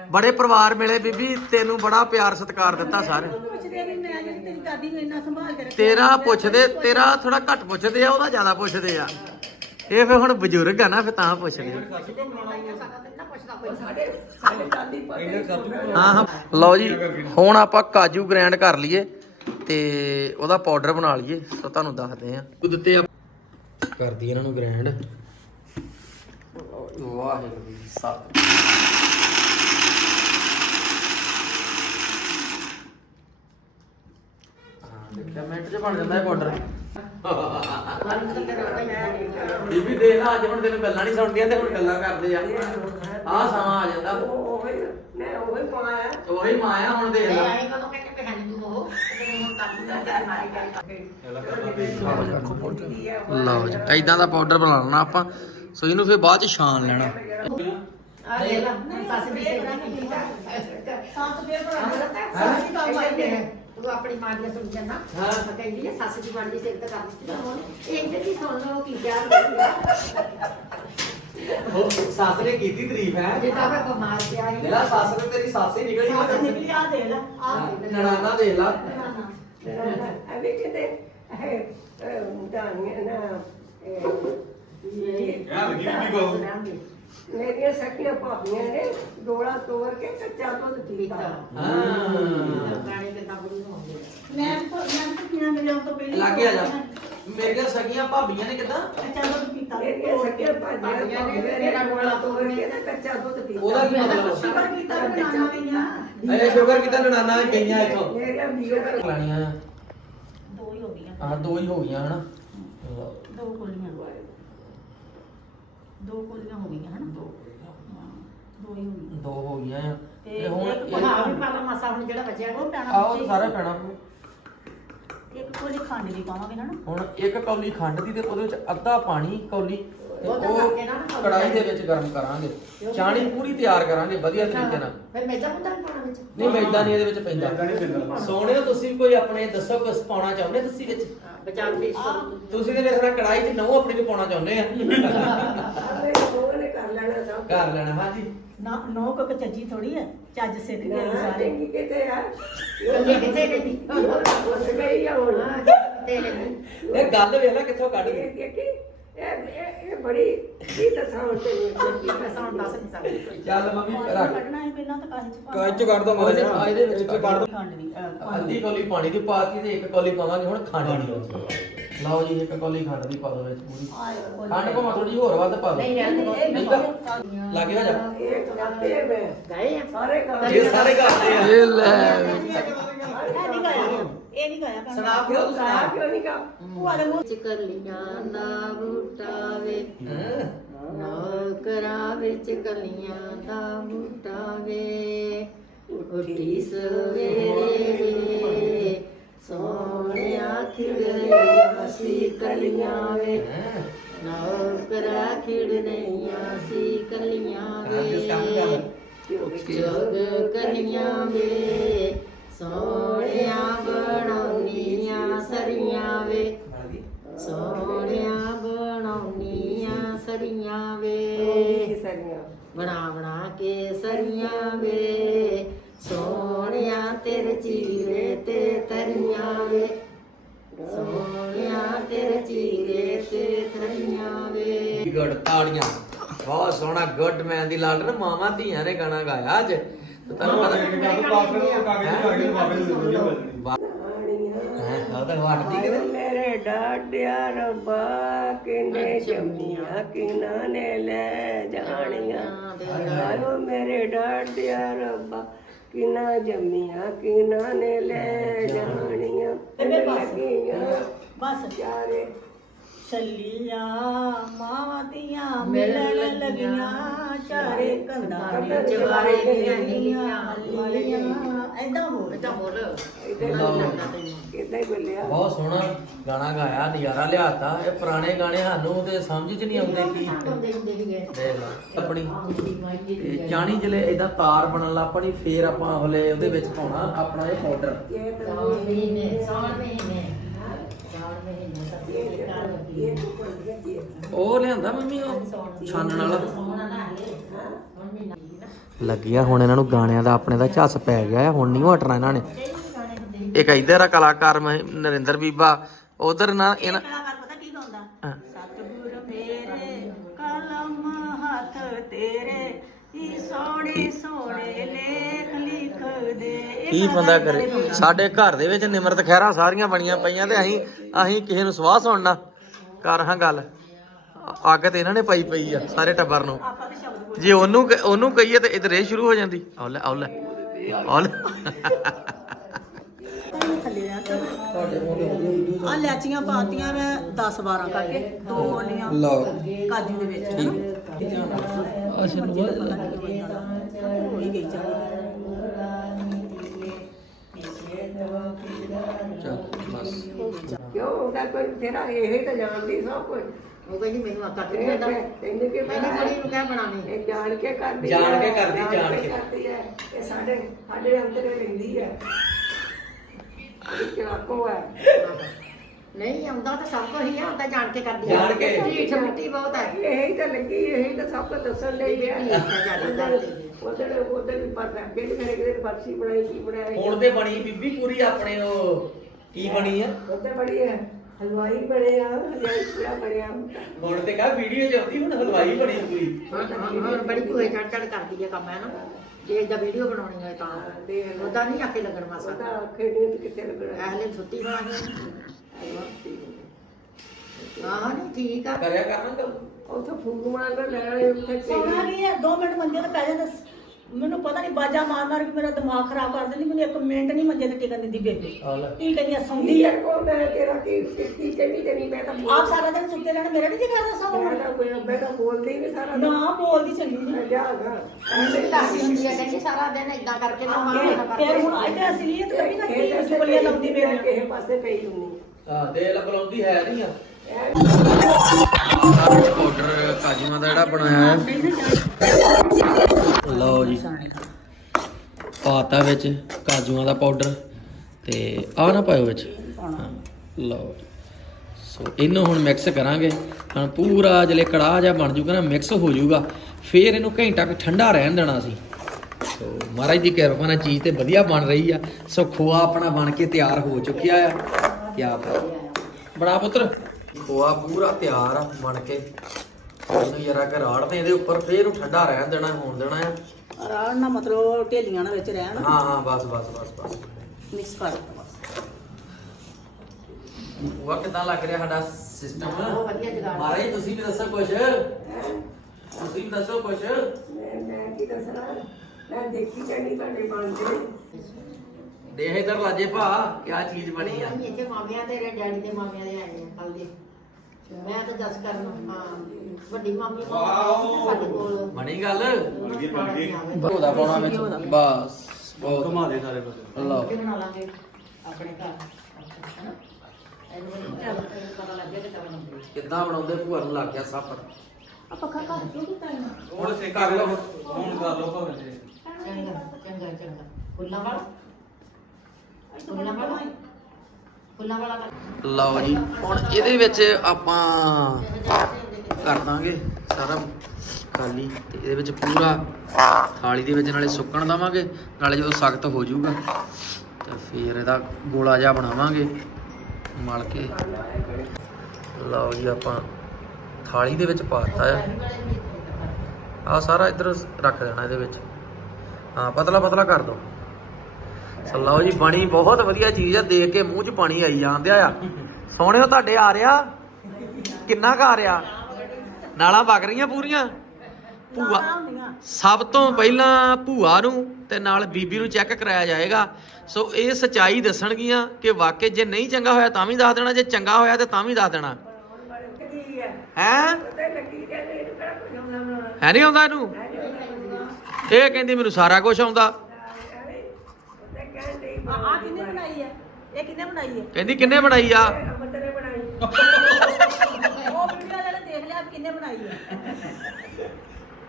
ਬੜਾ ਪਰਿਵਾਰ ਮਿਲੇ ਬੀਬੀ ਤੈਨੂੰ ਬੜਾ ਪਿਆਰ ਸਤਿਕਾਰ ਦਿੱਤਾ ਸਾਰੇ। ਪੁੱਛਦੇ ਵੀ ਮੈਂ ਜਿਹੜੀ ਤੇਰੀ ਦਾਦੀ ਨੂੰ ਇੰਨਾ ਸੰਭਾਲ ਕੇ ਰੱਖਿਆ ਤੇਰਾ ਪੁੱਛਦੇ ਤੇਰਾ ਥੋੜਾ ਘੱਟ ਪੁੱਛਦੇ ਆ ਉਹਦਾ ਜ਼ਿਆਦਾ ਪੁੱਛਦੇ ਆ। ਇਹ ਫੇ ਹੁਣ ਬਜ਼ੁਰਗ ਆ ਨਾ ਫੇ ਤਾਂ ਪੁੱਛਦੇ ਆ। ਹਾਂ ਹਾਂ। ਲਓ ਜੀ ਹੁਣ ਆਪਾਂ ਕਾਜੂ ਗ੍ਰੈਂਡ ਕਰ ਲਈਏ ਤੇ ਉਹਦਾ ਪਾਊਡਰ ਬਣਾ ਲਈਏ ਸੋ ਤੁਹਾਨੂੰ ਦੱਸਦੇ ਆ। ਦਿੱਤੇ ਆ ਕਰਦੀ ਇਹਨਾਂ ਨੂੰ ਗ੍ਰੈਂਡ। ਵਾਹਿਗੁਰੂ ਜੀ ਸਤਿ ਦੇਖਿਆ ਮਿੰਟ 'ਚ ਬਣ ਜਾਂਦਾ ਹੈ ਪਾਊਡਰ ਬੀਬੀ ਦੇਖ ਲਾ ਅੱਜ ਹੁਣ ਤੈਨੂੰ ਗੱਲਾਂ ਨਹੀਂ ਸੁਣਦੀਆਂ ਤੇ ਹੁਣ ਗੱਲਾਂ ਕਰਦੇ ਆ। ਆਹ ਸਮਾਂ ਆ ਜਾਂਦਾ। ਉਹ ਹੀ ਮਾਇਆ ਹੁਣ ਦੇਖ ਲਾ। ਹੈ ਲਓ ਜੀ ਐਦਾਂ ਦਾ ਪਾਊਡਰ ਬਣਾ ਲੈਣਾ ਆਪਾਂ। ਸੋ ਇਹਨੂੰ ਫਿਰ ਬਾਅਦ ਚ ਛਾਣ ਲੈਣਾ। ਆ ਲੈ ਲਾ ਸੱਸ ਫੇਰ ਬਣਾ ਦੀ ਕੰਮ ਆਈ ਹੈ ਉਹ ਆਪਣੀ ਮਾਂ ਦੀ ਸੁਣ ਜੰਨਾ ਹਾਂ। ਹਾਂ ਕਹਿੰਦੀ ਹੈ ਸੱਸ ਦੀ ਬਣ ਦੀ ਸਿਰ ਤੇ ਕਰ ਦਿੱਤੀ ਹੁਣ ਇਹ ਇੱਧਰ ਵੀ ਸੁਣ ਲਓ ਕੀ ਕਿਹਾ ਉਹ ਸੱਸ ਨੇ ਕੀਤੀ ਤਾਰੀਫ ਹੈ? ਜਿੱਦਾਂ ਮੈਂ ਬਿਮਾਰ ਪਿਆ ਸੀ ਜਿਹੜਾ ਸੱਸ ਨੇ ਤੇਰੀ ਸੱਸ ਹੀ ਨਿਕਲੀ ਆਹ ਨਾ ਨਿਕਲੀ ਆ ਦੇ ਲੈ ਆ ਨਣਾਨਾ ਦੇਖ ਲਾ। ਅਭੀ ਕਿਤੇ ਹੈ ਦਾਨੀਆਂ ਨਾ ਯਾਰ ਲੱਗੀ ਬੀਬੀ ਕੋ ਮੇਰੀਆਂ ਸਖੀਆਂ ਭਾਬੀਆਂ ਨੇ ਡੋਲਾ ਤੋੜ ਕੇ ਕੱਚਾ ਦੁੱਧ ਪੀਤਾ। ਹਾਂ। ਪੁਰਾਣੇ ਕਿੰਨਾ ਬੁਰੀ ਹੁੰਦੀ ਹੈ ਮੈਂ ਤਾਂ ਮੈਂ ਪਹਿਲਾਂ ਲਾਗੇ ਆ ਜਾ। ਮੇਰੀਆਂ ਸਗੀਆਂ ਭਾਬੀਆਂ ਨੇ ਕਿਦਾਂ? ਅੱਛਾ ਦੁੱਧ ਪੀਤਾ। ਮੇਰੀਆਂ ਸਖੀਆਂ ਭਾਬੀਆਂ ਨੇ ਮੇਰਾ ਡੋਲਾ ਤੋੜ ਕੇ ਤੇ ਕੱਚਾ ਦੁੱਧ ਪੀਤਾ। ਉਹਦਾ ਕੀ ਮਤਲਬ? ਸ਼ੁਕਰ ਕੀਤਾ ਇਹ ਸ਼ੁਕਰ ਨਣਾਨਾ ਗਈਆਂ ਇੱਥੋਂ। ਮੇਰਾ ਵੀਰ ਲੈਣੀਆਂ ਦੋ ਹੀ ਹੋ ਗਈਆਂ। ਆ ਦੋ ਹੀ ਹੋ ਗਈਆਂ ਹਨਾ? ਦੋ ਕੋਲੀਆਂ। ਦੋ ਕੋਲੀਆਂ ਹੋ ਗਈਆਂ ਹਨਾ? ਦੋ ਦੋ ਹੀ ਹੋ ਗਈਆਂ। ਦੋ ਹੋ ਗਈਆਂ ਆ। ਤੇ ਹੁਣ ਇੱਕ ਹਾਂ ਵੀ ਪਾਲਾ ਮਾਸਾ ਹੁਣ ਜਿਹੜਾ ਬਚਿਆ ਉਹ ਪੈਣਾ ਆਹ ਤਾਂ ਸਾਰਾ ਪੈਣਾ ਇੱਕ ਕੋਲੀ ਖੰਡ ਦੀ ਪਾਵਾਂਗੇ ਨਾ ਹੁਣ ਇੱਕ ਕੌਲੀ ਖੰਡ ਦੀ ਤੇ ਉਹਦੇ ਵਿੱਚ ਅੱਧਾ ਪਾਣੀ ਕੌਲੀ ਤੇ ਉਹ ਕੜਾਈ ਦੇ ਵਿੱਚ ਗਰਮ ਕਰਾਂਗੇ। ਚਾਣੀ ਪੂਰੀ ਤਿਆਰ ਕਰਾਂਗੇ ਵਧੀਆ ਤਰੀਕੇ ਨਾਲ। ਫਿਰ ਮੇਜਾ ਮੁੰਡਾ ਨੀ ਪਾਉਣਾ ਵਿੱਚ? ਨਹੀਂ ਮੈਦਾ ਨਹੀਂ ਇਹਦੇ ਵਿੱਚ ਪੈਂਦਾ। ਮੈਦਾ ਨਹੀਂ ਪੈਂਦਾ। ਸੋਹਣਿਓ ਤੁਸੀਂ ਵੀ ਕੋਈ ਆਪਣੇ ਦੱਸੋ ਕੁਝ ਪਾਉਣਾ ਚਾਹੁੰਦੇ ਤੁਸੀਂ ਵਿੱਚ? ਬਚਾ ਕੇ ਤੁਸੀਂ ਤੇ ਮੇਰੇ ਨਾਲ ਕੜਾਈ 'ਚ ਨਹੁੰ ਆਪਣੀ ਨੂੰ ਪਾਉਣਾ ਚਾਹੁੰਦੇ ਆ। ਨੇ ਕਰ ਲੈਣਾ ਸਭ। ਕਰ ਲੈਣਾ ਹਾਂਜੀ। ਨਾ ਨੋ ਕੋ ਚੱਜੀ ਥੋੜੀ ਹੈ ਚੱਜ ਸਿੱਖ ਗਏ ਨਾ ਸਾਰੇ। ਚੰਗੀ ਕਿਤੇ ਆ। ਕੰਨੇ ਕਿੱਥੇ ਗਈ ਉਸ ਗਈ ਆ ਹੁਣ। ਤੇ ਇਹ ਗੱਲ ਵੇਖ ਲੈ ਕਿੱਥੋਂ ਕੱਢ ਗਈ। ਇਹ ਇਹ ਬੜੀ ਕੀ ਦੱਸਾਂ ਹੁਣ ਤੈਨੂੰ ਕੀ ਸਾਉਂ ਦੱਸ ਨਹੀਂ ਸਕਦੀ। ਚੱਲ ਮੰਮੀ ਰੱਖ। ਕੱਢਣਾ ਹੈ ਪਹਿਲਾਂ ਤਾਂ ਕਾਹੇ ਚ ਪਾ ਕਾਹ ਚ ਕੱਢ ਦੋ ਉਹਦੇ ਆ ਇਹਦੇ ਵਿੱਚ ਕੱਢ ਖੰਡ ਦੀ ਅਹ, ਅੱਧੀ ਕੌਲੀ ਪਾਣੀ ਦੀ ਪਾਤੀ ਤੇ ਇੱਕ ਕੌਲੀ ਪਾਵਾਂਗੇ ਹੁਣ ਖੰਡ ਦੀ। ਲਓ ਜੀ ਇੱਕ ਕੌਲੀ ਖੰਡ ਦੀ ਪਾ ਦਿਓ ਵਿੱਚ ਪੂਰੀ। ਆਹ ਕੋਲੀ। ਖੰਡ ਭਾਵੇਂ ਥੋੜੀ ਜਿਹੀ ਹੋਰ ਵੱਧ ਪਾ ਦਿਓ। ਨਹੀਂ ਯਾਰ ਇਹ ਨਹੀਂ ਤਾਂ ਲਾਗੇ ਜਾ। ਇਹ ਕਰਦੇ ਮੈਂ। ਗਏ ਆ। ਸਾਰੇ ਕੰਮ ਇਹ ਸਾਰੇ ਕਰਦੇ ਆ। ਇਹ ਲੈ। ਇਹ ਨਹੀਂ ਗਾਇਆ ਇਹ ਨਹੀਂ ਗਾਇਆ ਸੁਣਾ ਕਿਉਂ ਤੂੰ ਸੁਣਾ ਕਿਉਂ ਨਹੀਂ ਕਾ ਭੂਆ ਦੇ ਮੂੰਹ ਚਕਲੀਆਂ ਦਾ ਬੂਟਾ ਵੇ ਨੌਕਰਾਂ ਵਿੱਚ ਕਲੀਆਂ ਦਾ ਬੂਟਾ ਵੇ ਉੱਠੀ ਸਵੇਰੇ ਸੋਹਣਿਆ ਖਿੜੀਆਂ ਸੀ ਕਲੀਆਂ ਵੇ ਨੌਕਰਾਂ ਖਿੜਨੀਆਂ ਸੀ ਕਲੀਆਂ ਵੇ ਜੋਗ ਕਲੀਆਂ ਵੇ ਸੋਹਣਿਆ ਬਣਾਉਣੀਆਂ ਸਰੀਆਂ ਵੇ। ਸੋਹਣਿਆ ਬਣਾਉਣੀਆਂ ਸਰੀਆਂ ਵੇ। ਸਰੀਆਂ? ਬਣਾ ਬਣਾ ਕੇ ਸਰੀਆਂ ਵੇ। ਸੋਹਣਿਆ ਤੇਰੇ ਚੀਰੇ ਤੇ ਤਰੀਆਂ ਵੇ। ਸੋਹਣਿਆ ਤੇਰੇ ਚੀਰੇ ਤੇ ਤਰੀਆਂ ਵੇ। ਗੁੱਡ ਤਾੜੀਆਂ। ਬਹੁਤ ਸੋਹਣਾ ਗੁੱਡ ਮੈਨ ਦੀ ਲਾਲ ਨਾ ਮਾਮਾ ਧੀਆਂ ਨੇ ਗਾਣਾ ਗਾਇਆ ਅੱਜ। ਤੁਹਾਨੂੰ ਪਤਾ ਹੈ ਉਹ ਤਾਂ ਵਾਟਦੀ ਆਏ ਕਿਤੇ? ਮੇਰੇ ਡਾਡਿਆ ਰੱਬਾ ਕਿਨੇ ਜੰਮੀਆਂ ਕਿਨਾਂ ਨੇ ਲੈ ਜਾਣੀਆਂ। ਆਇਓ ਮੇਰੇ ਡਾਡਿਆ ਰੱਬਾ ਕਿਨਾਂ ਜੰਮੀਆਂ ਕਿਨਾਂ ਨੇ ਲੈ ਜਾਣੀਆਂ। ਲੱਗੀਆਂ ਬਸ। ਚਾਰੇ ਛੱਲੀਆਂ ਮਾਵਾਂ ਦੀਆਂ ਮਿਲਣ ਲੱਗੀਆਂ। ਚਾਰੇ ਕੰਧਾਂ ਵਿੱਚ ਚਵਾਰੇ ਦੀਆਂ ਨੀਲੀਆਂ ਲੀਲੀਆਂ ਐਦਾਂ ਬੋਲ। ਬੇਟਾ ਬੋਲ। ਇਹਦੇ ਕਿਦਾਂ ਬੋਲਿਆ। ਬਹੁਤ ਸੋਹਣਾ ਗਾਣਾ ਗਾਇਆ ਨਜ਼ਾਰਾ ਲਿਆਤਾ। ਇਹ ਪੁਰਾਣੇ ਗਾਣੇ ਸਾਨੂੰ ਤੇ ਸਮਝ ਚ ਨਹੀਂ ਆਉਂਦੇ ਕੀ ਦੇਖ ਲਾ ਆਪਣੀ ਚਾਣੀ ਜਲੇ ਇਦਾਂ ਤਾਰ ਬਣਨ ਲੱਪਣੀ ਫੇਰ ਆਪਾਂ ਹਲੇ ਉਹਦੇ ਵਿੱਚ ਪਾਉਣਾ ਆਪਣਾ ਇਹ ਪਾਊਡਰ ਮਹੀਨੇ ਮਹੀਨੇ। ਮਹੀਨੇ ਇਹ ਉਹ ਲਿਆਂਦਾ ਮੰਮੀ ਉਹ? ਛਾਨਣ ਵਾਲਾ ਸੌਣਾ ਨਾ ਹਲੇ ਹੁਣ ਮਹੀਨਾ ਨਾ ਲੱਗਿਆ ਹੁਣ ਇਹਨਾਂ ਨੂੰ ਗਾਣਿਆਂ ਦਾ ਆਪਣੇ ਦਾ ਝੱਸ ਪੈ ਗਿਆ ਹੈ ਹੁਣ ਨਹੀਂ ਹਟਣਾ ਇਹਨਾਂ ਨੇ। ਇੱਕ ਇੱਧਰ ਆ ਕਲਾਕਾਰ ਨਰਿੰਦਰ ਬੀਬਾ ਉਧਰ ਨਾ ਇਹਨਾਂ ਕਲਾਕਾਰ ਪਤਾ ਕੀ ਗਾਉਂਦਾ? ਹਾਂ। ਸਤਿਗੁਰ ਮੇਰੇ ਕਲਮ ਹੱਥ ਤੇਰੇ ਈ ਸੋਹਣੇ ਸੋਹਣੇ ਲੇਖ ਲਿਖਦੇ। ਇਹ ਕੀ ਕਲਾਕਾਰ ਬੰਦਾ ਕਰੇ। ਸਾਡੇ ਘਰ ਦੇ ਵਿੱਚ ਨਿਮਰਤ ਖਹਿਰਾ ਸਾਰੀਆਂ ਬਣੀਆਂ ਪਈਆਂ ਤੇ ਅਸੀਂ ਅਸੀਂ ਕਿਸੇ ਨੂੰ ਸਵਾਹ ਸੁਣਨਾ। ਕਰ ਹਾਂ ਗੱਲ। ਅੱਗ ਤੇ ਇਹਨਾਂ ਨੇ ਪਾਈ ਪਈ ਆ ਸਾਰੇ ਟੱਬਰ ਨੂੰ। ਆਪਾਂ ਤੇ ਜੇ ਉਹਨੂੰ ਕ- ਉਹਨੂੰ ਕਹੀਏ ਤੇ ਇਧਰ ਇਹ ਸ਼ੁਰੂ ਹੋ ਜਾਂਦੀ। ਆਉ ਲੈ ਆਉ ਲੈ। ਆਉ ਲੈ। ਥੱਲੇ ਆ ਲੈਚੀਆਂ ਪਾਤੀਆਂ ਮੈਂ 10 12 ਕਰਕੇ ਦੋ ਕੋਲੀਆਂ ਲਓ। ਕਾਜੂ ਦੇ ਵਿੱਚ ਅੱਛਾ ਹੋਈ ਗਈ ਚਾਹ ਚੱਲ ਬਸ। ਕਿਉਂ? ਉਹਦਾ ਕੋਈ ਤੇਰਾ ਇਹ ਤਾਂ ਜਾਣਦੀ ਸਭ ਕੁਝ ਉਹ ਕਹਿੰਦੀ ਮੈਨੂੰ ਆ ਕੱਟ ਨਹੀਂ ਆਉਂਦਾ ਤੈਨੂੰ ਕੀ ਪਤਾ? ਕੁੜੀ ਨੂੰ ਕਹਿ ਬਣਾਣੀ ਇਹ ਜਾਣ ਕੇ ਕਰਦੀ ਜਾਣ ਹੈ, ਕੇ ਕਰਦੀ, ਜਾਣ ਕੇ। ਕਰਦੀ ਹੈ। ਇਹ ਸਾਡੇ ਸਾਡੇ ਅੰਦਰ ਹੀ। ਰਹਿੰਦੀ ਹੈ ਪੜਾਕੋ ਹੈ। ਨਹੀਂ ਆਉਂਦਾ ਤਾਂ ਸਭ ਕੁਝ ਹੀ ਆ ਆਉਂਦਾ ਜਾਣ ਕੇ ਕਰਦੀ ਜਾਣ ਕੇ। ਢੀਠ ਮਿੱਟੀ ਬਹੁਤ ਹੈ। ਇਹੀ ਤਾਂ ਲੱਗੀ ਇਹੀ ਤਾਂ ਸਭ ਕੁਝ ਦੱਸਣ ਲਈ ਹੈ ਉਹਦੇ ਉਹਦੇ ਵੀ ਪਤਾ ਵੀ ਮੇਰੇ ਕਿਤੇ ਪਰਸੀ ਬਣਾਈ ਕੀ ਬਣਾਇਆ। ਹੁਣ ਤੇ ਬਣੀ ਬੀਬੀ ਪੂਰੀ ਆਪਣੇ ਉਹ ਕੀ ਬਣੀ ਆ? ਉਹਦੇ ਬੜੀ ਹੈ। ਹਲਵਾਈ ਬਣਿਆ ਹਲਵਾਈ ਬਣਿਆ ਹੁਣ ਤੇ ਕਹਾ ਵੀਡੀਓ ਚ ਆਉਂਦੀ ਹੁਣ ਹਲਵਾਈ ਬਣੀ ਪੂਰੀ ਹੁਣ ਬੜੀ ਭੂਏ ਚੜ ਚੜ ਕਰਦੀ ਹੈ ਕੰਮ ਹੈ ਨਾ? ਜੇ ਇਹਦਾ ਵੀਡੀਓ ਬਣਾਉਣੀ ਹੋਏ ਤਾਂ ਉਹਦਾ ਨਹੀਂ ਆਖੇ ਲੱਗਣ ਮਾਸਾ। ਉਹਦਾ ਆਖੇ ਨਹੀਂ ਕਿੱਥੇ ਲੱਗਣਾ? ਐਹਲੇ ਛੁੱਟੀ ਬਣਾਈ ਆਹ ਨਹੀਂ ਠੀਕ ਆ। ਕਰਿਆ ਕਰਨਾ ਕੰਮ? ਉੱਥੇ ਫੂਕ ਮਾਰ ਕੇ ਲੈ ਆਏ ਉੱਥੇ ਸੋਣਾ ਨਹੀਂ ਹੈ 2 ਮਿੰਟ ਮੰਜੇ ਤੇ ਪੈ ਜਾਂਦਾ ਮੈਨੂੰ ਪਤਾ ਨਹੀਂ ਬਾਜਾ ਮਾਰ ਮਾਰ ਕੇ ਮੇਰਾ ਦਿਮਾਗ ਖਰਾਬ ਕਰ ਦਿੰਦੀ ਮੈਨੂੰ ਇੱਕ ਮਿੰਟ ਨਹੀਂ ਮੰਜੇ ਤੇ ਟਿਕਣ ਦਿੰਦੀ ਬੇਬੇ। ਆ ਲੈ। ਕੀ ਕਹਿੰਦੀ ਆ, ਸੌਂਦੀ ਆ? ਹੈ ਕੋ ਮੈਂ ਤੇਰਾ ਕੀ ਕੀ ਕਹਿੰਦੀ ਤੇ ਨਹੀਂ ਮੈਂ ਤਾਂ ਆਪ ਸਾਰਾ ਦਿਨ ਸੁੱਤੇ ਰਹਿਣਾ ਮੇਰਾ ਨਹੀਂ ਜੀ ਕਰਦਾ ਸੌਣ ਮੈਂ ਨੂੰ। ਤਾਂ ਕੋਈ ਮੈਂ ਤਾਂ ਬੋਲਦੀ ਨਹੀਂ ਸਾਰਾ ਦਿਨ। ਨਾ ਬੋਲਦੀ ਚੰਗੀ ਨਹੀਂ ਮੈਂ ਜਾਗਾ ਮੇਰੀ ਦਾਦੀ ਹੁੰਦੀ ਹੈ ਕਹਿੰਦੀ ਸਾਰਾ ਦਿਨ ਇਦਾਂ ਕਰਕੇ ਨਾ ਮਾਰ ਫਿਰ ਹੁਣ ਆਇਤੇ ਅਸਲੀਅਤ ਕਰੀ ਨਾ ਕੀ ਚੁਗਲੀਆਂ ਲਾਉਂਦੀ ਮੇਰੇ ਨਾਲ। ਕਿਸੇ ਪਾਸੇ ਪਈ ਹੁੰਦੀ। ਹਾਂ ਦੇ ਬੁਲਾਉਂਦੀ ਹੈ ਨਹੀਂ ਆ। ਪਾਊਡਰ ਕਾਜੂਆਂ ਦਾ ਜਿਹੜਾ ਬਣਾਇਆ ਹੈ ਲਓ ਜੀ। ਪਾਤਾ ਵਿੱਚ ਕਾਜੂਆਂ ਦਾ ਪਾਊਡਰ ਤੇ ਆ ਨਾ ਪਾਇਓ ਵਿੱਚ। ਲਓ ਜੀ। ਸੋ ਇਹਨੂੰ ਹੁਣ ਮਿਕਸ ਕਰਾਂਗੇ। ਹੁਣ ਪੂਰਾ ਜਲੇ ਕੜਾਹ ਜਿਹਾ ਬਣ ਜੂਗਾ ਨਾ ਮਿਕਸ ਹੋ ਜਾਊਗਾ ਫੇਰ ਇਹਨੂੰ ਘੰਟਾ ਕੁ ਠੰਡਾ ਰਹਿਣ ਦੇਣਾ ਸੀ। ਸੋ ਮਹਾਰਾਜ ਦੀ ਕਿਰਪਾ ਨਾਲ ਚੀਜ਼ ਤੇ ਵਧੀਆ ਬਣ ਰਹੀ ਆ। ਸੋ ਖੋਆ ਆਪਣਾ ਬਣ ਕੇ ਤਿਆਰ ਹੋ ਚੁੱਕਿਆ ਆ। ਕੀ ਬਣਾ ਪੁੱਤਰ। ਖੋਆ ਪੂਰਾ ਤਿਆਰ ਆ ਬਣ ਕੇ। ਇਹਨੂੰ ਯਾਰਾ ਕਿ ਰਾੜਦੇ ਇਹਦੇ ਉੱਪਰ ਫੇਰ ਇਹਨੂੰ ਠੰਡਾ ਰਹਿਣ ਦੇਣਾ ਹੋਣ ਦੇਣਾ ਆ। ਰਾੜ ਨਾ ਮਤਲਬ ਢੇਲੀਆਂ ਨਾਲ ਵਿੱਚ ਰਹਿਣ। ਹਾਂ ਹਾਂ ਬਸ ਬਸ ਬਸ ਬਸ। ਮਿਕਸ ਕਰ ਬਸ। ਉਹ ਕਿਦਾਂ ਲੱਗ ਰਿਹਾ ਸਾਡਾ ਸਿਸਟਮ ਬਹੁਤ ਵਧੀਆ ਜੁਗਾੜ। ਮਹਾਰਾਜ ਤੁਸੀਂ ਵੀ ਦੱਸੋ ਕੁਛ। ਤੁਸੀਂ ਵੀ ਦੱਸੋ ਕੁਛ। ਮੈਂ ਮੈਂ ਕੀ ਦੱਸਣਾ ਮੈਂ ਦੇਖੀ ਜਾਨੀ ਤੁਹਾਡੇ ਬਣ ਕੇ ਦੇਖ ਇਧਰ ਲਾਜੇ ਭਾ ਕੀ ਚੀਜ਼ ਬਣੀ ਆ। ਇੱਥੇ ਮਾਮਿਆਂ ਤੇਰੇ ਡੈਡੀ ਦੇ ਮਾਮਿਆਂ ਦੇ ਆਏ ਆ ਕੱਲ ਦੇ। ਮੈਂ ਤਾਂ ਦੱਸ ਕਰਨ ਹਾਂ ਵੱਡੀ ਮਾਮੀ ਕੋਲ ਸਾਡੇ ਕੋਲ। ਬਣੀ ਗੱਲ? ਬਣ ਗਈ ਬਣ ਗਈ। ਪਾਉਣਾ ਵਿੱਚ। ਬਸ ਬਹੁਤ। ਘੁਮਾ ਦੇ ਸਾਰੇ ਪਾਸੇ। ਲਓ। ਕਿ ਬਣਾ ਲਾਂਗੇ ਆਪਣੇ ਘਰ। ਹਨਾ? ਇਹਨੂੰ ਇਹਨੂੰ ਪਤਾ ਲੱਗ ਗਿਆ ਕਿ ਤਾਂ ਬਣਾਉਂਦੇ ਕਿੱਦਾਂ ਬਣਾਉਂਦੇ ਭੂਆ ਨੂੰ ਲੱਗ ਗਿਆ ਸੱਪ ਆ ਪੱਖਾ ਘਰ ਕਿਉਂ ਕੀਤਾ ਇਹਨਾਂ? ਹੁਣ ਸੇ ਕਰ ਲਓ ਹੁਣ ਕਰ ਲਓ ਭਾਵੇਂ ਜੇ। ਚੰਗਾ ਚੰਗਾ। ਚੰਗਾ ਫੁੱਲਾਂ ਵਾਲਾ? ਫੁੱਲਾਂ ਵਾਲਾ? ਫੁੱਲਾਂ ਵਾਲਾ ਲਓ ਜੀ, ਹੁਣ ਇਹਦੇ ਵਿੱਚ ਆਪਾਂ ਕਰ ਦਾਂਗੇ ਸਾਰਾ ਖਾਲੀ, ਤੇ ਇਹਦੇ ਵਿੱਚ ਪੂਰਾ ਥਾਲੀ ਦੇ ਵਿੱਚ ਨਾਲੇ ਸੁੱਕਣ ਦਵਾਂਗੇ, ਨਾਲੇ ਜਦੋਂ ਸਖਤ ਹੋ ਜਾਊਗਾ, ਤੇ ਫਿਰ ਇਹਦਾ ਗੋਲਾ ਜਿਹਾ ਬਣਾਵਾਂਗੇ, ਮਲ ਕੇ। ਲਓ ਜੀ, ਆਪਾਂ ਥਾਲੀ ਦੇ ਵਿੱਚ ਪਾਤਾ ਆ। ਆ ਸਾਰਾ ਇੱਧਰ ਰੱਖ ਦੇਣਾ ਇਹਦੇ ਵਿੱਚ। ਹਾਂ ਪਤਲਾ ਪਤਲਾ ਕਰ ਦੋ ਸੋ ਲਓ ਜੀ ਬਣੀ ਬਹੁਤ ਵਧੀਆ ਚੀਜ਼ ਆ ਦੇਖ ਕੇ ਮੂੰਹ 'ਚ ਪਾਣੀ ਆਈ ਜਾਂਦਿਆ ਆ। ਸੋਹਣਿਓ ਤੁਹਾਡੇ ਆ ਰਿਹਾ? ਕਿੰਨਾ ਆ ਰਿਹਾ? ਨਾਲਾਂ ਵਗ ਰਹੀਆਂ ਪੂਰੀਆਂ? ਭੂਆ ਸਭ ਤੋਂ ਪਹਿਲਾਂ ਭੂਆ ਨੂੰ ਤੇ ਨਾਲ ਬੀਬੀ ਨੂੰ ਚੈੱਕ ਕਰਾਇਆ ਜਾਏਗਾ। ਸੋ ਇਹ ਸਚਾਈ ਦੱਸਣਗੀਆਂ ਕਿ ਵਾਕਈ ਜੇ ਨਹੀਂ ਚੰਗਾ ਹੋਇਆ ਤਾਂ ਵੀ ਦੱਸ ਦੇਣਾ ਜੇ ਚੰਗਾ ਹੋਇਆ ਤੇ ਤਾਂ ਵੀ ਦੱਸ ਦੇਣਾ। ਹੈ? ਹੈ ਨਹੀਂ ਆਉਂਦਾ ਇਹਨੂੰ? ਇਹ ਕਹਿੰਦੀ ਮੈਨੂੰ ਸਾਰਾ ਕੁਝ ਆਉਂਦਾ। ਕਹਿੰਦੇ ਆ ਆ ਕਿੰਨੇ ਬਣਾਈ ਆ? ਇਹ ਕਿੰਨੇ ਬਣਾਈ ਆ? ਕਹਿੰਦੀ ਕਿੰਨੇ ਬਣਾਈ ਆ? ਅਮਤਰੇ ਬਣਾਈ। ਉਹ ਵੀਡੀਓ ਵਾਲੇ ਦੇਖ ਲਿਆ ਵੀ ਕਿੰਨੇ ਬਣਾਈ ਆ।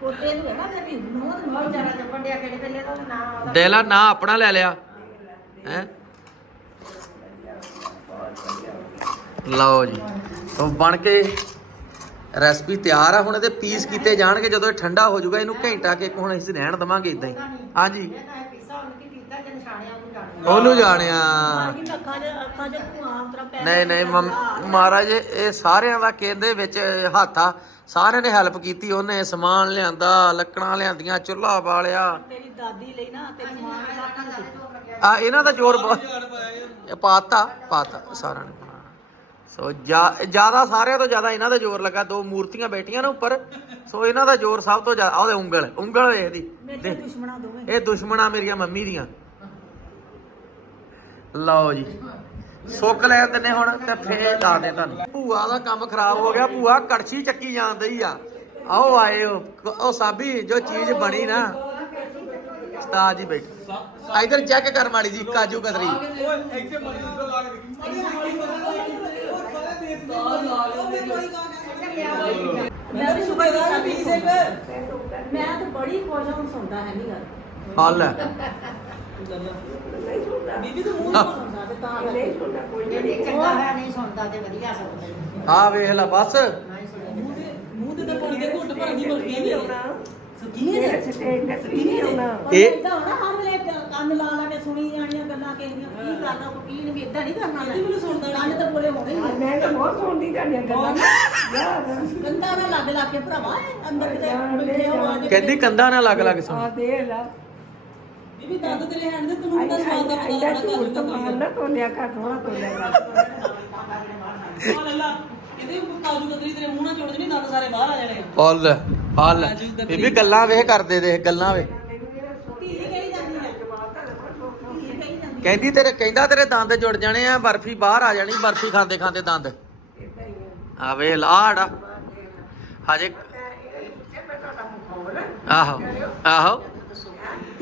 ਪੋਤੇ ਨੂੰ ਹੈ ਨਾ ਮੇਰੀ ਨੂੰਹ ਤੇ ਬਹੁਤ ਜ਼ਿਆਦਾ ਚੱਪਣ ਡਿਆ ਕਿਹੜੇ ਵੇਲੇ ਦਾ ਨਾ ਉਹਦਾ। ਡੇਲਾ ਨਾ ਆਪਣਾ ਲੈ ਲਿਆ। ਹੈ? ਲਓ ਜੀ ਉਹ ਬਣ ਕੇ ਰੈਸਪੀ ਤਿਆਰ ਆ ਹੁਣ ਇਹਦੇ ਪੀਸ ਕੀਤੇ ਜਾਣਗੇ ਜਦੋਂ ਇਹ ਠੰਡਾ ਹੋ ਜਾਊਗਾ ਇਹਨੂੰ ਘੰਟਾ ਕੇ ਹੁਣ ਅਸੀਂ ਰਹਿਣ ਦਵਾਂਗੇ ਇਦਾਂ ਹੀ। ਹਾਂਜੀ ਇਹ ਤਾਂ ਇਹ ਪਿੱਸਾ ਉਹਨੂੰ ਕੀ ਕੀਤਾ ਕਿ ਨਿਸ਼ਾਨਿਆਂ ਨੂੰ ਜਾਣਿਆ ਉਹਨੂੰ ਜਾਣਿਆ। ਕਿ ਅੱਖਾਂ 'ਚ ਅੱਖਾਂ 'ਚ ਧੂਆਂ ਉਤਰਾ ਪੈ ਨਹੀਂ ਨਹੀਂ ਮੰਮ- ਮਹਾਰਾਜ ਇਹ ਸਾਰਿਆਂ ਦਾ ਕਹਿੰਦੇ ਵਿੱਚ ਹੱਥ ਆ। ਸਾਰਿਆਂ ਨੇ ਹੈਲਪ ਕੀਤੀ ਉਹਨੇ ਸਮਾਨ ਲਿਆਂਦਾ ਲੱਕੜਾਂ ਲਿਆਂਦੀਆਂ ਚੁੱਲ੍ਹਾ ਬਾਲਿਆ। ਤੇਰੀ ਦਾਦੀ ਲਈ ਨਾ ਤੇਰੀ ਮਾਂ ਨੇ ਕਾਕਾ ਨੂੰ ਦਿੱਤਾ। ਆ ਇਹਨਾਂ ਦਾ ਜ਼ੋਰ ਬਹੁਤ ਇਹ ਪਾਤਾ ਪਾਤਾ ਸਾਰਿਆਂ ਨੇ। ਸੋ ਜ਼ਿਆਦਾ ਸਾਰਿਆਂ ਤੋਂ ਜ਼ਿਆਦਾ ਇਹਨਾਂ ਦਾ ਜ਼ੋਰ ਲੱਗਾ। ਦੋ ਮੂਰਤੀਆਂ ਬੈਠੀਆਂ ਨੇ ਉੱਪਰ। ਸੋ ਇਹਨਾਂ ਦਾ ਜ਼ੋਰ ਸਭ ਤੋਂ ਜ਼ਿਆਦਾ ਉਹਦੇ ਉਂਗਲ ਉਂਗਲ ਇਹਦੀ। ਮੇਰੀਆਂ ਦੁਸ਼ਮਣਾਂ ਦੋਵੇਂ। ਇਹ ਦੁਸ਼ਮਣਾ ਮੇਰੀਆਂ ਮੰਮੀ ਦੀਆਂ। ਲਓ ਜੀ। ਸੁੱਕ ਲੈ ਦਿੰਨੇ ਹੁਣ ਤੇ ਫੇਰ ਦੱਸਦੇ ਤੁਹਾਨੂੰ। ਭੂਆ ਦਾ ਕੰਮ ਖਰਾਬ ਹੋ ਗਿਆ ਭੂਆ ਕੜਛੀ ਚੱਕੀ ਜਾਂਦੀ ਆ। ਆਓ ਆਏ ਹੋ। ਉਹ ਸਾਬੀ ਜੋ ਚੀਜ਼ ਬਣੀ ਨਾ ਉਸਤਾਦ ਜੀ ਬੈਠੋ। ਇਧਰ ਚੈੱਕ ਕਰ ਮਾੜੀ ਜੀ ਕਾਜੂ ਕਤਰੀ। ਲਾ ਮੈਂ ਵੀ ਸੁਬਹ ਦਾ ਪੀਸੇ ਮੈਂ ਤਾਂ ਬੜੀ ਖੁਸ਼ ਹਾਂ ਸੁਣਦਾ ਹੈ ਨਹੀਂ ਗੱਲ। ਹੱਲ ਬੀਬੀ ਤੂੰ ਮੂੰਹ ਨਹੀਂ ਸੁਣਦਾ ਤੇ ਤਾਂ ਨਹੀਂ ਸੁਣਦਾ ਕੋਈ ਜਿਹੜੀ ਨਹੀਂ ਚੰਗਾ ਹੋਇਆ ਨਹੀਂ ਸੁਣਦਾ ਤੇ ਵਧੀਆ ਸੁਣਦਾ ਆ ਵੇਖ ਲੈ ਬਸ। ਮੂੰਹ ਤਾਂ ਪਾਣੀ ਦੇ ਘੁੱਟ ਭਰਨ ਦੀ ਮਰਜ਼ੀ ਨਹੀਂ ਨਹੀਂ ਆਉਣਾ ਸਕੀਨੀ ਇਹ ਹੈ ਸਟੇਜ ਤੇ ਸਕੀ ਆਉਣਾ ਇਹ- ਇਹ ਇਦਾਂ ਹੋਣਾ ਹਰ ਵੇਲੇ ਕੰਨ ਲਾ ਲਾ ਕੇ ਸੁਣੀ ਜਾਣੀਆਂ ਗੱਲਾਂ ਕਿਸੇ ਦੀਆਂ ਕੀ ਕਰਨਾ ਕੋ ਕੀ ਨਹੀਂ ਇਦਾਂ ਨਹੀਂ ਕਰਨਾ ਮੈਂ ਮੈਨੂੰ ਸੁਣਦਾ। ਕੰਨ ਤਾਂ ਬੋਲੇ ਹੋਣੇ ਹੀ ਆ। ਮੈਂ ਤਾਂ ਬਹੁਤ ਸੁਣਦੀ ਜਾਂਦੀਆਂ ਗੱਲਾਂ ਯਾਰ ਗੰਦਾ ਨਾ ਲੱਗ ਲੱਗ ਕੇ ਭਰਾਵਾ ਅੰਦਰ ਕਿਤੇ ਬੈਠੇ ਹੋ ਕਹਿੰਦੀ ਕੰਧਾਂ ਨਾਲ ਲੱਗ ਲੱਗ ਸੁਣ ਆ ਦੇ ਲਾ। ਬੀਬੀ ਦੰਦ ਤੇਰੇ ਹੈਣ ਦੇ ਤੈਨੂੰ ਕਿੰਨਾ ਸਵਾਦ ਦਾ ਪਤਾ ਐਡਾ ਲੱਗਦਾ ਝੂਠ ਤਾਂ। ਮਾਰਨਾ ਤੋਲਿਆ ਕਰ ਥੋੜਾ ਤੋਲਿਆ ਕਰ। ਆ ਲੈ ਲਾ ਇਹਦੇ ਕਾਜੂ ਕਤਰੀ ਤੇਰੇ ਮੂੰਹ ਨਾਲ ਜੁੜ ਜਣੀ ਦੰਦ ਸਾਰੇ ਬਾਹਰ ਆ ਜਾਣੇ ਹਲ ਹਲ ਬੀਬੀ ਗੱਲਾਂ ਵੇਖ ਕਰਦੇ ਦੇਖ ਗੱਲਾਂ ਵੇ ਕਹਿੰਦੀ ਤੇਰੇ ਕਹਿੰਦਾ ਤੇਰੇ ਦੰਦ ਜੁੜ ਜਾਣੇ ਆ ਬਰਫੀ ਬਾਹਰ ਆ ਜਾਣੀ ਬਰਫੀ ਖਾਂਦੇ ਖਾਂਦੇ ਦੰਦ। ਆ ਵੇ ਲਾੜਾ ਹਜੇ ਆਹੋ ਆਹੋ।